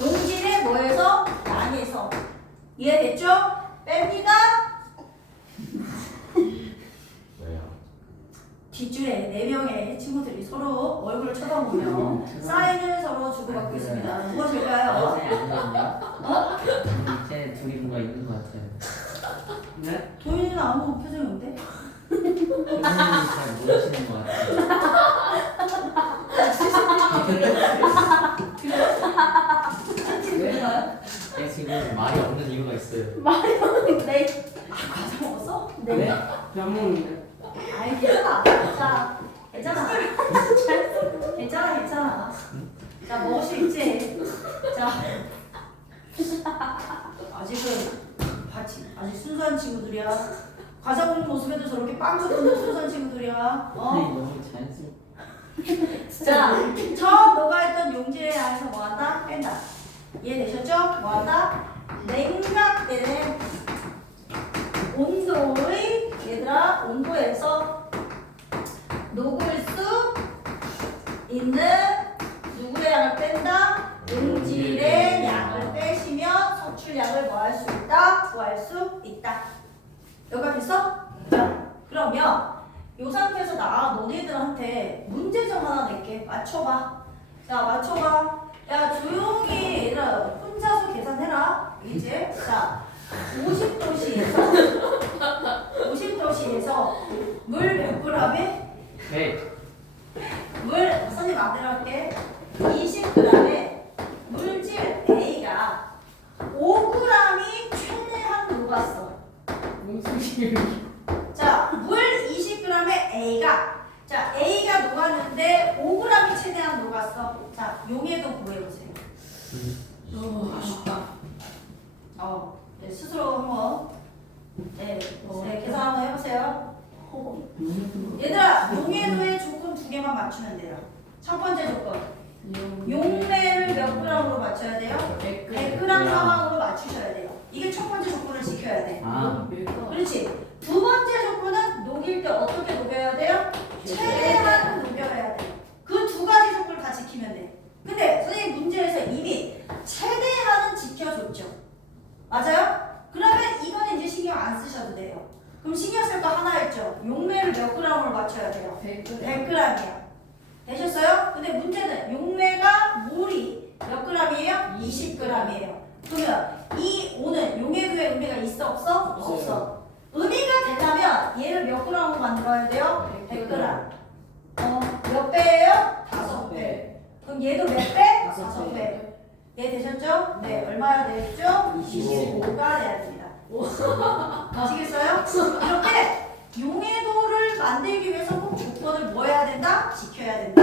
용질의 뭐에서? 양에서. 이해됐죠? 뺍니다. 왜요? 뒷줄에 4명의 친구들이 서로 얼굴을 쳐다보며 사인을 서로 주고받고 있습니다. 무엇일까요? 밑에 둘이 뭔가 있는 것 같아요. 네? 도인이는 아무 표정이 없는데? 이분이 잘 모르시는 것 같아요. 네, 지금 말이 없는 이유가 있어요. 네. 과자 먹었어? 네? 안 먹는데. 아이 괜찮아. 자, 괜찮아. 괜찮아. 자, 먹을 수 있지. 자, 아직은 아직 순수한 친구들이야. 과자 먹는 모습에도 저렇게 빵 터지는 순수한 친구들이야. 너무 자연스럽고. 자, 처음 녹아있던 용질의 양에서 뭐한다? 뺀다. 이해되셨죠? 뭐한다? 냉각되는 온도의 얘들아 온도에서 녹을 수 있는 누구의 양을 뺀다? 용질의 양을 빼시면 석출량을 뭐 할 수 있다? 구할 수 있다. 여기까지 됐어? 자, 그러면 이 상태에서 나 너네들한테 문제 좀 하나 낼게. 맞춰봐. 자, 맞춰봐. 야, 조용히 얘들아 혼자서 계산해라. 이제 자, 50도씨에서 물 몇 g에? 네. 물 선생님 마음대로 할게. 20g에 물질 A가 5g이 최대한 녹았어. 무슨 소리야? 자, 물 20g에 A가 녹았는데 5g이 최대한 녹았어. 자, 용해도 구해보세요. 아쉽다. 네, 스스로 한번 네, 계산 한번 해보세요. 얘들아, 용해도의 조건 두 개만 맞추면 돼요. 첫 번째 조건, 용매를 몇 g으로 맞춰야 돼요? 100g 사망으로 맞추셔야 돼요. 이게 첫 번째 조건을 지켜야 돼. 아. 그렇지. 두 번째 조건은 녹일 때 어떻게 녹여야 돼요? 최대한 녹여야 돼. 그 두 가지 조건을 다 지키면 돼. 근데 선생님 문제에서 이미 최대한은 지켜줬죠. 맞아요? 그러면 이거는 이제 신경 안 쓰셔도 돼요. 그럼 신경 쓸 거 하나 있죠. 용매를 몇 g으로 맞춰야 돼요? 100g이야. 되셨어요? 근데 문제는 용매가 물이 몇 g이에요? 20g이에요. 그러면 이 오는 용해도의 의미가 있어 없어? 없어. 의미가 되려면 얘를 몇 g으로 만들어야 돼요? 100g. 몇 배예요? 5배. 그럼 얘도 몇 배? 5배. 네, 되셨죠? 네, 얼마나 되겠죠? 25가 돼야 됩니다. 아시겠어요? 이렇게 용해도를 만들기 위해서 꼭 조건을 뭐 해야 된다? 지켜야 된다.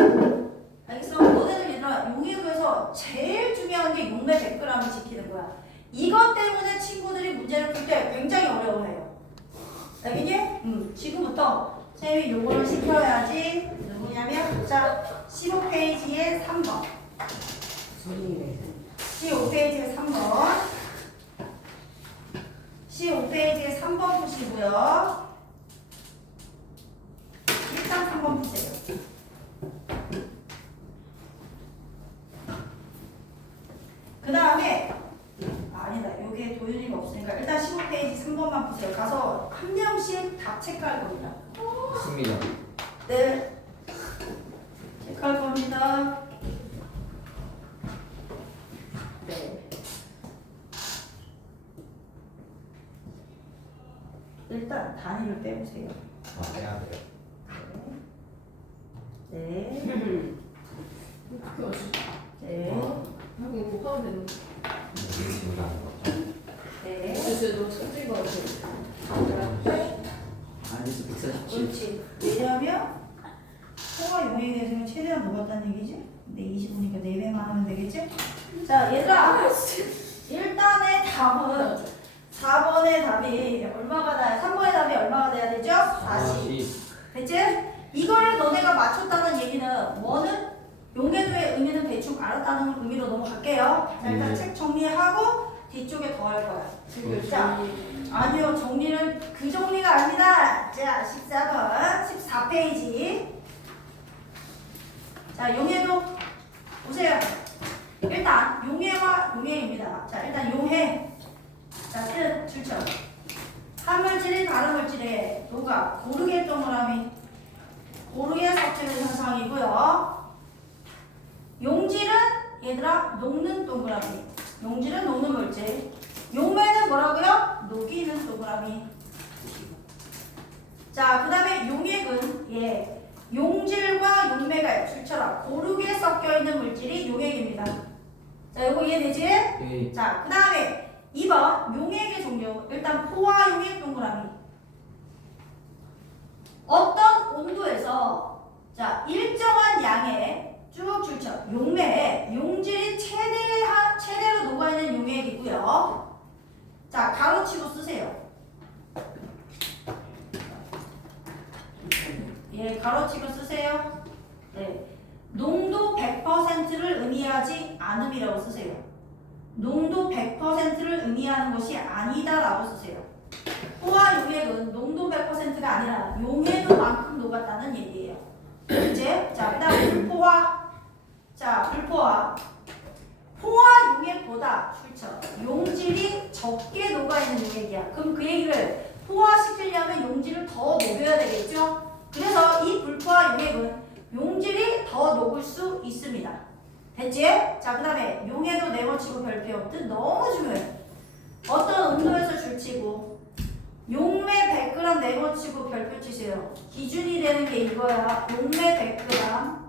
알겠어? 너네들 얘들아, 용해도에서 제일 중요한 게 용매 100g을 지키는 거야. 이것 때문에 친구들이 문제를 풀 때 굉장히 어려워해요. 알겠니? 지금부터 선생님이 요거를 시켜야지. 누구냐면, 자, 15페이지에 3번. 15페이지에 3번. 15페이지에 3번 푸시고요. 일단 3번 푸세요. 그 다음에 아니다. 여기에 도윤이가 없으니까 일단 15페이지 3번만 보세요. 가서 한 명씩 답 체크할 겁니다. 맞습니다. 네. 체크할 겁니다. 네. 일단 단위를 빼보세요. 해야 돼요. 네. 그게 어딨어? 네. 하고 곱하면 되는 거. 지금 하는 거죠? 네. 진짜 너 천재인 거 같아. 알겠어. 147. 그렇지. 왜냐하면 소가 용에 대해서는 최대한 녹았다는 얘기지. 근데 25니까 4배만 하면 되겠지? 자, 얘들아. 일단의 답은 4번의 답이 얼마가 나야? 3번의 답이 얼마가 돼야 되죠? 40. 됐지? 이거를 너네가 맞췄다는 얘기는 뭐는 용해도의 의미는 대충 알았다는 의미로 넘어갈게요. 자, 일단 책 정리하고 뒤쪽에 더 할 거야. 자, 아니요, 정리는 그 정리가 아닙니다. 자, 14번, 14페이지. 자, 용해도 보세요. 일단 용해와 용해입니다. 자, 일단 용해. 자, 뜻 출처. 한 물질이 다른 물질에 녹아 고르게 동그라미, 고르게 섞이는 현상이고요. 용질은 얘들아 녹는 동그라미. 용질은 녹는 물질. 용매는 뭐라고요? 녹이는 동그라미. 자, 그 다음에 용액은 용질과 용매가 출처라 고르게 섞여 있는 물질이 용액입니다. 자, 요거 이해되지? 네. 자, 그 다음에 2번 용액의 종류. 일단 포화 용액 동그라미. 어떤 온도에서 자 일정한 양의 쭉 출처 용매에 용질이 최대로 녹아있는 용액이고요. 자, 가로치고 쓰세요. 예, 가로치고 쓰세요. 네. 동일하지 않음이라고 쓰세요. 농도 100%를 의미하는 것이 아니다라고 쓰세요. 포화 용액은 농도 100%가 아니라 용해도만큼 녹았다는 얘기예요. 이제 자 그다음 불포화. 자 불포화. 포화 용액보다 출처 용질이 적게 녹아있는 용액이야. 그럼 그 얘기를 포화시키려면 용질을 더 녹여야 되겠죠? 그래서 이 불포화 용액은 용질이 더 녹을 수 있습니다. 됐지? 자 그 다음에 용해도 네모치고 별표 뜻 너무 중요해. 어떤 온도에서 줄치고 용매 100g 네모치고 별표 치세요. 기준이 되는 게 이거야. 용매 100g.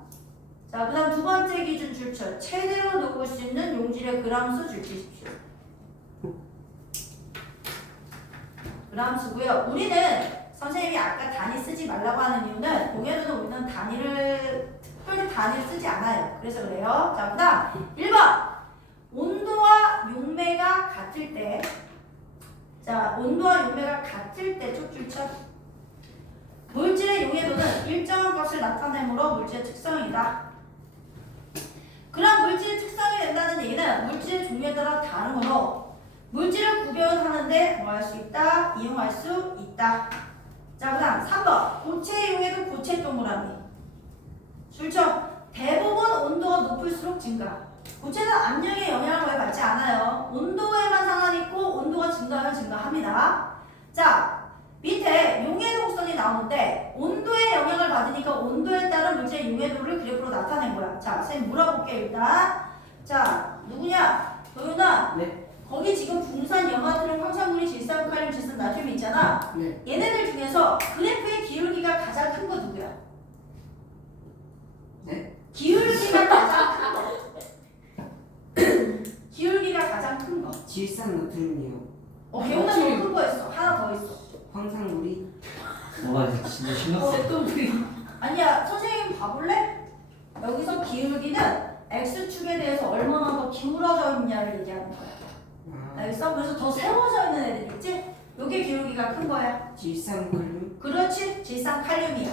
자, 그 다음 두 번째 기준 줄쳐. 최대로 녹을 수 있는 용질의 그람수 줄치십시오. 그람수고요. 우리는 선생님이 아까 단위 쓰지 말라고 하는 이유는 공예도는 우리는 특별히 단위를 쓰지 않아요. 그래서 그래요. 자, 그 다음 1번. 온도와 용매가 같을 때 자, 온도와 용매가 같을 때 쭉 줄쳐. 물질의 용해도는 일정한 값을 나타내므로 물질의 특성이다. 그럼 물질의 특성이 된다는 얘기는 물질의 종류에 따라 다르므로 물질을 구별하는데 뭐 할 수 있다? 이용할 수 있다. 자, 그 다음 3번. 고체의 용해도 고체 동그라미. 줄쳐. 대부분 온도가 높을수록 증가. 고체는 압력의 영향을 거의 받지 않아요. 온도에만 상관이 있고 온도가 증가하면 증가합니다. 자, 밑에 용해도 곡선이 나오는데 온도의 영향을 받으니까 온도에 따른 물질의 용해도를 그래프로 나타낸 거야. 자, 선생님 물어볼게 일단. 자, 누구냐? 도윤아. 네. 거기 지금 붕산, 염화트륨, 황산물이, 질산, 칼륨, 질산, 나트륨 있잖아. 네. 얘네들 중에서 그래프의 기울기가 가장 큰 거 누구야? 네? 기울기가 가장 큰 거. 기울기가 가장 큰 거. 질산 나트륨이요. 배우나 더큰 거였어. 하나 더 있어. 황산물이 와 진짜 신경 써. 아니야, 선생님 봐볼래? 여기서 기울기는 x축에 대해서 얼마나 더 기울어져 있냐를 얘기하는 거야. 알겠어? 그래서 더 세워져 있는 애들 있지? 요게 기울기가 큰 거야. 질산칼륨. 그렇지? 질산칼륨이야.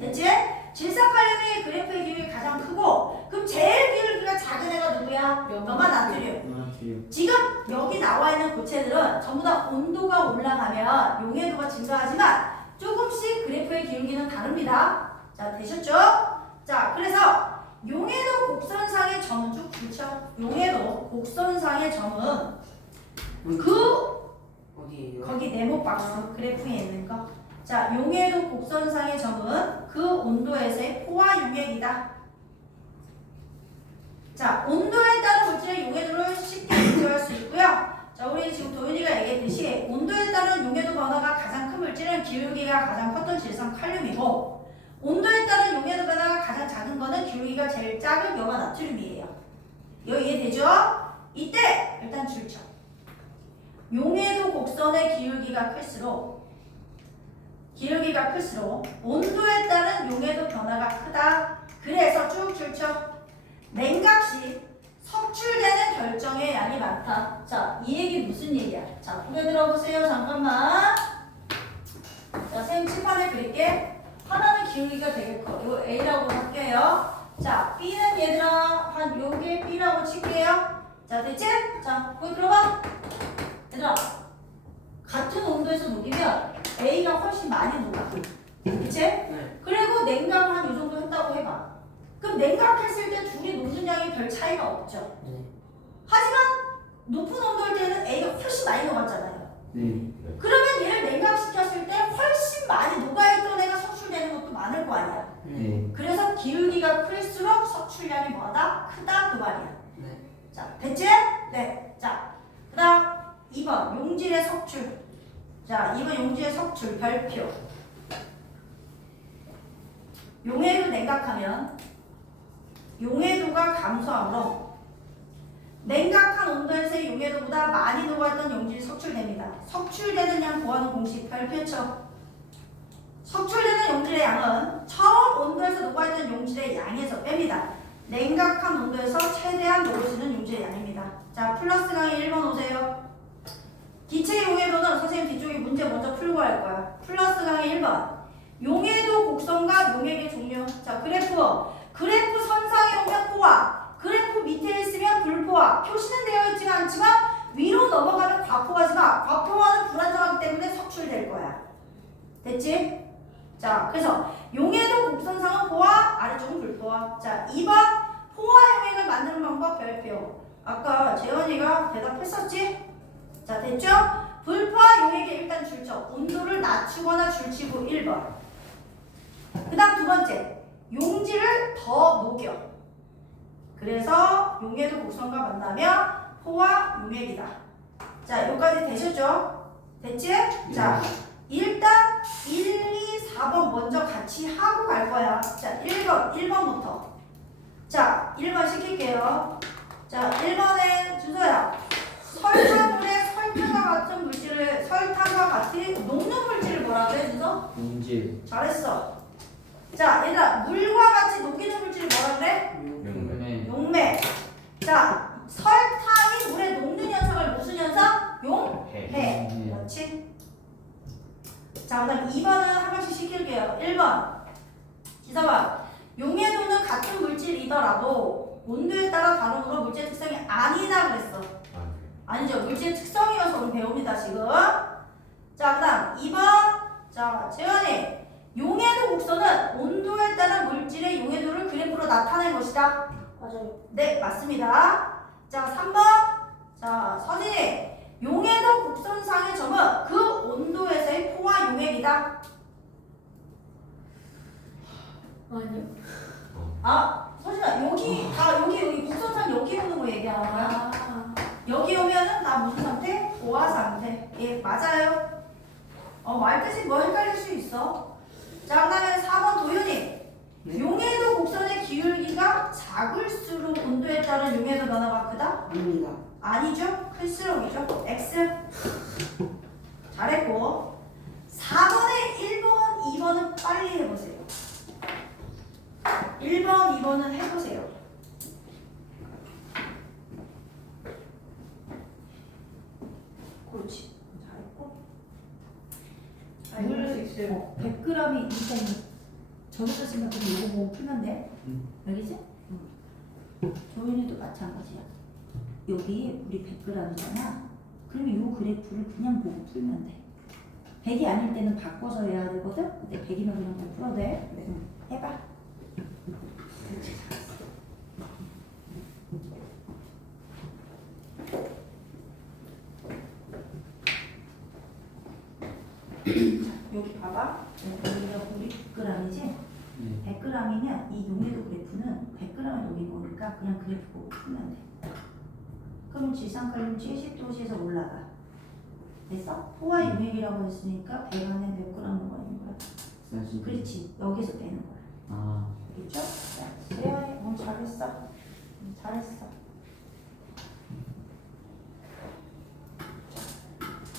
됐지? 질산칼륨이 그래프의 기울기가 가장 크고, 그럼 제일 기울기가 작은 애가 누구야? 염화나트륨. 지금 여기 나와 있는 고체들은 전부 다 온도가 올라가면 용해도가 증가하지만 조금씩 그래프의 기울기는 다릅니다. 자, 되셨죠? 자, 그래서 용해도 곡선상의 점은 쭉 그렇죠? 용해도 곡선상의 점은 어디에요? 거기 네모 박스 그래프에 있는 거. 자, 용해도 곡선상의 점은 그 온도에서의 포화 용액이다. 자, 온도에 따른 물질의 용해도를 쉽게 비교할 수 있고요. 자, 우리 지금 도윤이가 얘기했듯이 온도에 따른 용해도 변화가 가장 큰 물질은 기울기가 가장 컸던 질산칼륨이고, 온도에 따른 용해도 변화가 가장 작은 거는 기울기가 제일 작은 염화나트륨이에요. 여기 이해되죠? 이때 일단 줄쳐. 용해도 곡선의 기울기가 클수록 온도에 따른 용해도 변화가 크다. 그래서 쭉 줄쳐. 냉각 시 석출되는 결정의 양이 많다. 자, 이 얘기 무슨 얘기야? 자, 고개 들어보세요. 잠깐만. 자, 선생님 칠판에 그릴게. 하나는 기울기가 되게 커. 이거 A라고 할게요. 자, B는 얘들아 한 요게 B라고 칠게요. 자, 됐지? 자, 거기 들어봐. 얘들아, 같은 온도에서 녹이면 A가 훨씬 많이 녹아. 그치? 네. 그리고 냉각을 한 요 정도 했다고 해봐. 그럼 냉각했을 때 둘이 녹는 양이 별 차이가 없죠. 네. 하지만 높은 온도일 때는 A가 훨씬 많이 녹았잖아요. 네. 그러면 얘를 냉각시켰을 때 훨씬 많이 녹아있던 애가 석출되는 것도 많을 거 아니야. 네. 그래서 기울기가 클수록 석출량이 뭐하다? 크다 그 말이야. 네. 자, 됐지? 네. 자, 그 다음 2번 용질의 석출. 자, 2번 용질의 석출 별표. 용해도 냉각하면 용해도가 감소하므로 냉각한 온도에서의 용해도보다 많이 녹아있던 용질이 석출됩니다. 석출되는 양 구하는 공식 별표쳐. 석출되는 용질의 양은 처음 온도에서 녹아있던 용질의 양에서 뺍니다. 냉각한 온도에서 최대한 녹을 수 있는 용질의 양입니다. 자, 플러스 강의 1번 오세요. 기체 용해도는 선생님 뒤쪽에 문제 먼저 풀고 할 거야. 플러스 강의 1번. 용해도 곡선과 용액의 종류. 자, 그래프 선상에 오면 포화, 그래프 밑에 있으면 불포화. 표시는 되어 있지가 않지만 위로 넘어가면 과포화지만 과포화는 불안정하기 때문에 석출될 거야. 됐지? 자, 그래서 용해도 곡선상은 포화, 아래쪽은 불포화. 자, 2번 포화 용액을 만드는 방법 별표. 아까 재현이가 대답했었지? 자, 됐죠? 불포화 용액에 일단 줄쳐. 온도를 낮추거나 줄치고 1번. 그 다음 두 번째. 용지를 더 녹여. 그래서 용해도 곡선과 만나면 포화 용액이다. 자, 여기까지 되셨죠? 됐지? 자, 일단 1, 2, 4번 먼저 같이 하고 갈 거야. 자, 1번부터. 자, 1번 시킬게요. 자, 1번에 준서야. 설탕물에 설탕과 같은 녹는 물질을 뭐라 그래, 준서? 용질. 잘했어. 자, 얘들아, 물과 같이 녹이는 물질을 뭐라 그래? 용매. 용매. 자, 설탕이 물에 녹는 현상을 무슨 현상? 용해. 그렇지? 자, 그 다음 2번은 한 번씩 시킬게요. 1번. 지사봐. 용해도는 같은 물질이더라도 온도에 따라 다름으로 물질 특성이 아니다 그랬어. 아니죠. 물질 특성이어서 우리 배웁니다, 지금. 자, 그 다음 2번. 자, 재현이. 용해도 곡선은 온도에 따른 물질의 용해도를 그래프로 나타낸 것이다. 맞아요. 네, 맞습니다. 자, 3번. 자, 서진이. 용해도 곡선상의 점은 그 온도에서의 포화 용액이다. 아니요. 아, 서진아, 여기 곡선상 여기 오는 거 얘기하는 거야. 여기 오면은 다 무슨 상태? 포화 상태. 예, 맞아요. 말 뜻이 뭐 헷갈릴 수 있어. 자, 그 다음에 4번 도윤이. 네. 용해도 곡선의 기울기가 작을수록 온도에 따른 용해도 변화가 크다? 아닙니다. 아니죠. 클수록이죠. X. 잘했고. 4번에 1번, 2번은 빨리 해보세요. 1번, 2번은 해보세요. 그렇지. 잘했고. 할수 있어요. 100g이 일단 저기서 생각해서 이거 보고 풀면 돼. 알겠지? 조인이도 마찬가지야. 여기 우리 100g이잖아. 그러면 이 그래프를 그냥 보고 풀면 돼. 100이 아닐 때는 바꿔서 해야 되거든? 근데 100이면 그냥 보고 풀어도 돼. 해봐. 그렇지, 잘했어. 자, 여기 봐봐. 여기가 우리 100g이지? 100g이면 이 용해도 그래프는 100g을 녹인 거니까 그냥 그래프 보고 풀면 돼. 그럼 질산칼륨 70도씨에서 올라가. 됐어? 포화 용액이라고 했으니까 100 안에 몇 g 녹아 있는 거야? 그렇지. 여기서 빼는 거야. 아. 알겠죠? 자, 세연이 잘했어. 잘했어.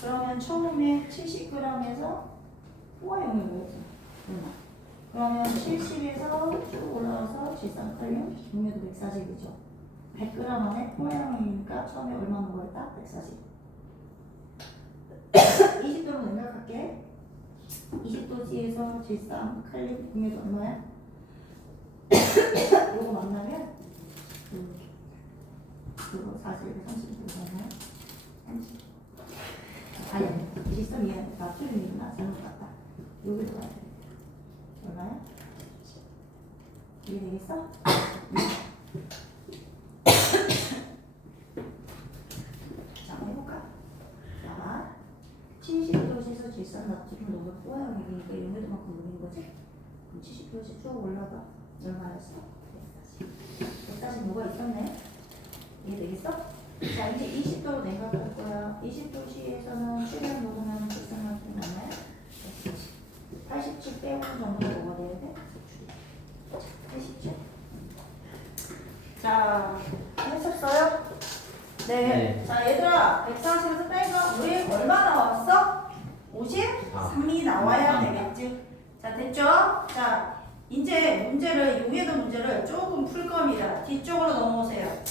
그러면 처음에 70g에서 포화 용액이었어. 그러면 70에서 쭉 올라와서 질산칼륨 용해도 140이죠. 100g 안에 포화용이니까 처음에 얼마 먹었다? 140. 20도로 생각할게. 20도지에서 질산칼륨 용해도 얼마야? 요거 만나면 그거 40에서 30도 얼마야? 30. 아니, 질산 미안. 나트륨이구나. 잘못 봤다. 여기로 가야 돼. 얼마야? 이게 되겠어? 자, 해볼까? 자, 70도씨에서 질산 나트륨 녹을 포화용액이니까 용해도만큼 녹인 거지? 그럼 70도씨 쭉 올라가. 얼마였어? 140 뭐가 있었네? 이게 되겠어? 자, 이제 20도로 생각할 거야. 20도씨에서는 출연 녹으면 질산 나트륨 얼마야? 87 빼고 정도로 뭐가 돼야 돼? 87. 자, 하셨어요? 네. 네. 자, 얘들아, 140에서 빼서 우리 얼마 나왔어? 53이 나와야 되겠지? 자, 됐죠? 자, 이제 문제를, 용해도 문제를 조금 풀 겁니다. 뒤쪽으로 넘어오세요.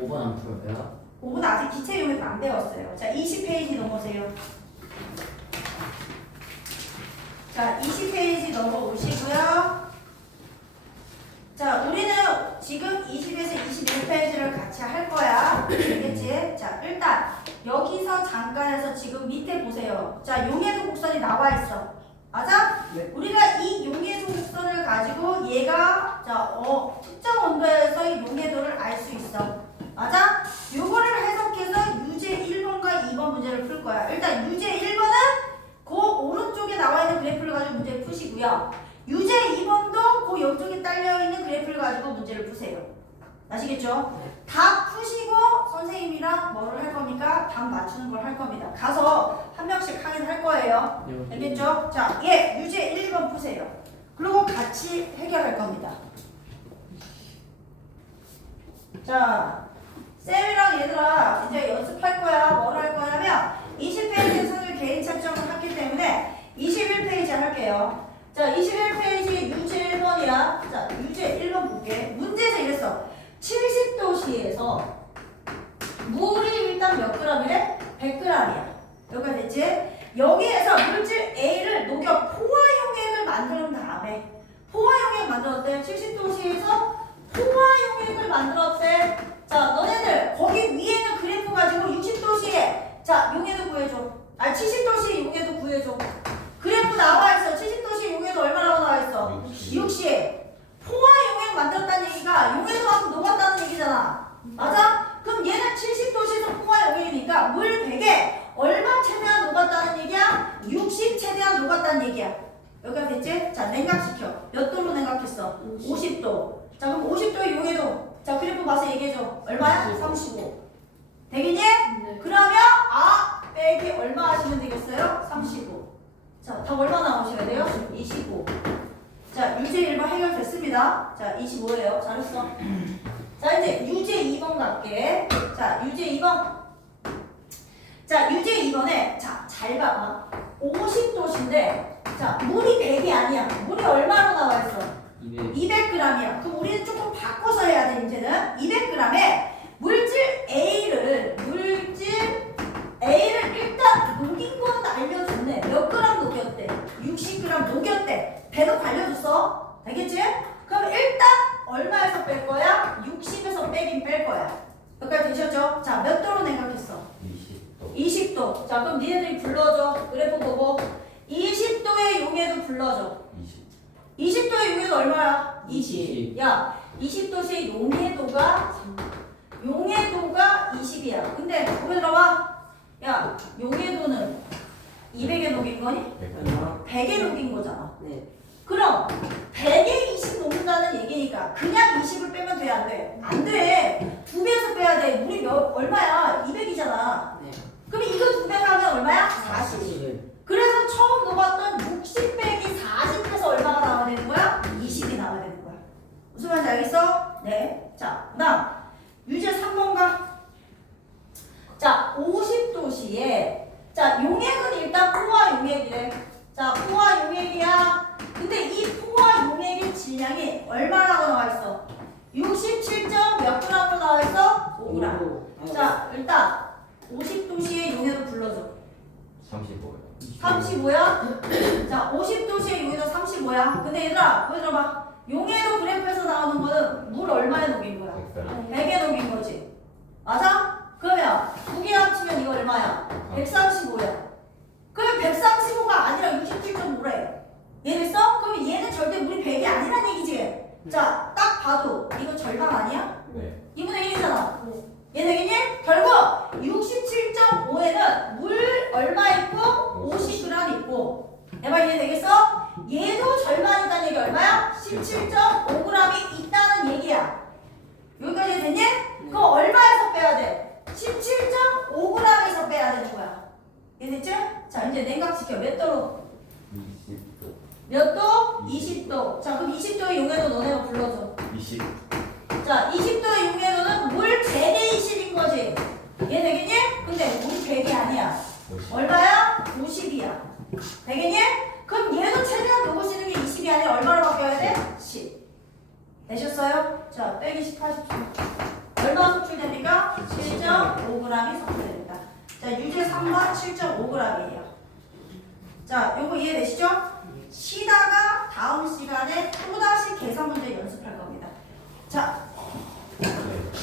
5번 안 풀어요? 5분 아직 기체 용해도 안 배웠어요. 자, 20페이지 넘어오세요. 자, 20페이지 넘어오시고요. 자, 우리는 지금 20에서 21페이지를 같이 할 거야. 알겠지? 자, 일단 여기서 잠깐해서 지금 밑에 보세요. 자, 용해도 곡선이 나와 있어. 맞아? 네. 우리가 이 용해도 곡선을 가지고 얘가 특정 온도에서의 용해도를 알 수 있어. 맞아? 요거를 해석해서 유제 1번과 2번 문제를 풀 거야. 일단 유제 1번은 그 오른쪽에 나와 있는 그래프를 가지고 문제를 푸시고요. 유제 2번도 그 옆쪽에 딸려있는 그래프를 가지고 문제를 푸세요. 아시겠죠? 다 푸시고 선생님이랑 뭐를 할 겁니까? 답 맞추는 걸 할 겁니다. 가서 한 명씩 확인할 거예요. 알겠죠? 자, 유제 1, 2번 푸세요. 그리고 같이 해결할 겁니다. 자, 쌤이랑 얘들아 이제 연습할 거야. 뭘 할 거냐면 20페이지에서는 개인 채점을 했기 때문에 21페이지 할게요. 자, 21페이지 유제 1번이야. 자, 유제 1번 볼게. 문제에서 이랬어. 70도씨에서 물이 일단 몇 g이래? 100g이야. 여기가 됐지? 여기에서 물질 A를 녹여 포화용액을 만든 다음에 포화용액 만들었대. 70도씨에서 포화용액을 만들었대. 자, 너네들 거기 위에 있는 그래프 가지고 60도씨에 자, 용해도 구해줘. 70도씨 용해도 구해줘. 그래프 나와있어. 70도씨 용해도 얼마라고 나와있어? 60. 포화용액 만들었다는 얘기가 용해도만큼 녹았다는 얘기잖아. 맞아? 그럼 얘는 70도씨에서 포화용액이니까 물 100에 얼마 최대한 녹았다는 얘기야? 60 최대한 녹았다는 얘기야. 여기가 됐지? 자, 냉각시켜. 몇 도로 냉각했어? 50도. 자, 그럼 50도의 용해도. 자, 그래프 봐서 얘기해줘. 얼마야? 35. 되겠니? 네. 그러면 빼기 얼마 하시면 되겠어요? 35. 자, 답 얼마 나오셔야 돼요? 25. 자, 유제 1번 해결됐습니다. 자, 25예요. 잘했어. 자, 이제 유제 2번 갈게. 자, 유제 2번. 자, 유제 2번에 자, 잘 봐봐. 50도씨인데 자, 물이 100이 아니야. 물이 얼마로 나와 있어? 200g이야. 그럼 우리는 조금 바꿔서 해야 돼, 이제는. 200g에 물질 A를 일단 녹인 건 알려줬네. 몇 그램 녹였대? 60g 녹였대. 배도 알려줬어. 알겠지? 그럼 일단 얼마에서 뺄 거야? 60에서 빼긴 뺄 거야. 여기까지 되셨죠? 자, 몇 도로 냉각했어? 20도. 20도. 자, 그럼 니네들이 불러줘. 그래프 보고 20도의 용해도 불러줘. 20. 20도의 용해도 얼마야? 20. 20. 야, 20도의 용해도가 20이야. 근데 보면 들어봐. 야, 용해도는 200에 녹인 거니? 100에 녹인 거잖아. 네. 그럼 100에 20 녹는다는 얘기니까 그냥 20을 빼면 돼, 안 돼? 안 돼. 2배에서 빼야 돼. 물이 얼마야? 200이잖아. 네. 그럼 이거 2배 하면 얼마야? 40. 그래서 처음 녹았던 60 빼기 40에서 얼마가 나와야 되는 거야? 20이 나와야 되는 거야. 무슨 말인지 알겠어? 네. 자, 그 다음 유제 3번가. 자, 50도씨에 자, 용액은 일단 포화 용액이래. 자, 포화 용액이야. 근데 이 포화 용액의 질량이 얼마라고 나와 있어? 67. 몇 g으로 나와 있어? 5g. 자, 일단 50도씨의 용해도 불러줘. 35요. 35야? 자, 50도씨의 용해도 35야. 근데 얘들아, 보여줘봐. 용해도 그래프에서 나오는 거는 물 얼마에 녹인 거야? 100에 녹인 거지. 맞아? 그러면 두 개 합치면 이거 얼마야? 135야. 그러면 135가 아니라 67.5래. 이해됐어? 그러면 얘는 절대 물이 100이 아니란 얘기지. 자, 딱 봐도 이거 절반 아니야? 네. 2분의 1이잖아. 얘네기니? 결국 67.5에는 물 얼마 있고 50g 있고. 내 말 이해되겠어? 얘도 절반 있다는 얘기 얼마야? 17.5g이 있다는 얘기야. 여기까지 됐니? 그럼 얼마에서 빼야 돼? 17.5g에서 빼야 되는 거야. 이해됐지? 자, 이제 냉각시켜. 몇 도로? 20도. 몇 도? 20도. 자, 그럼 20도의 용해도 너네가 불러줘. 20. 자, 20도의 용해도는 물 100에 20인 거지. 이해되겠니? 근데 물이 100이 아니야. 50. 얼마야? 50이야. 되겠니? 그럼 얘도 최대한 녹을 수 있는 게 20이 아니라 얼마로 바뀌어야 돼? 10. 되셨어요? 자, 빼기 10 하십시오. 얼마 속출됩니까? 7.5g이 속출됩니다. 자, 유제 3번 7.5g이에요. 자, 요거 이해되시죠? 쉬다가 다음 시간에 또다시 계산 문제 연습할 겁니다. 자,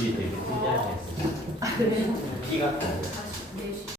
뒤 되게 특이하게 했어. 아, 그래요? 피 같은 거. 아,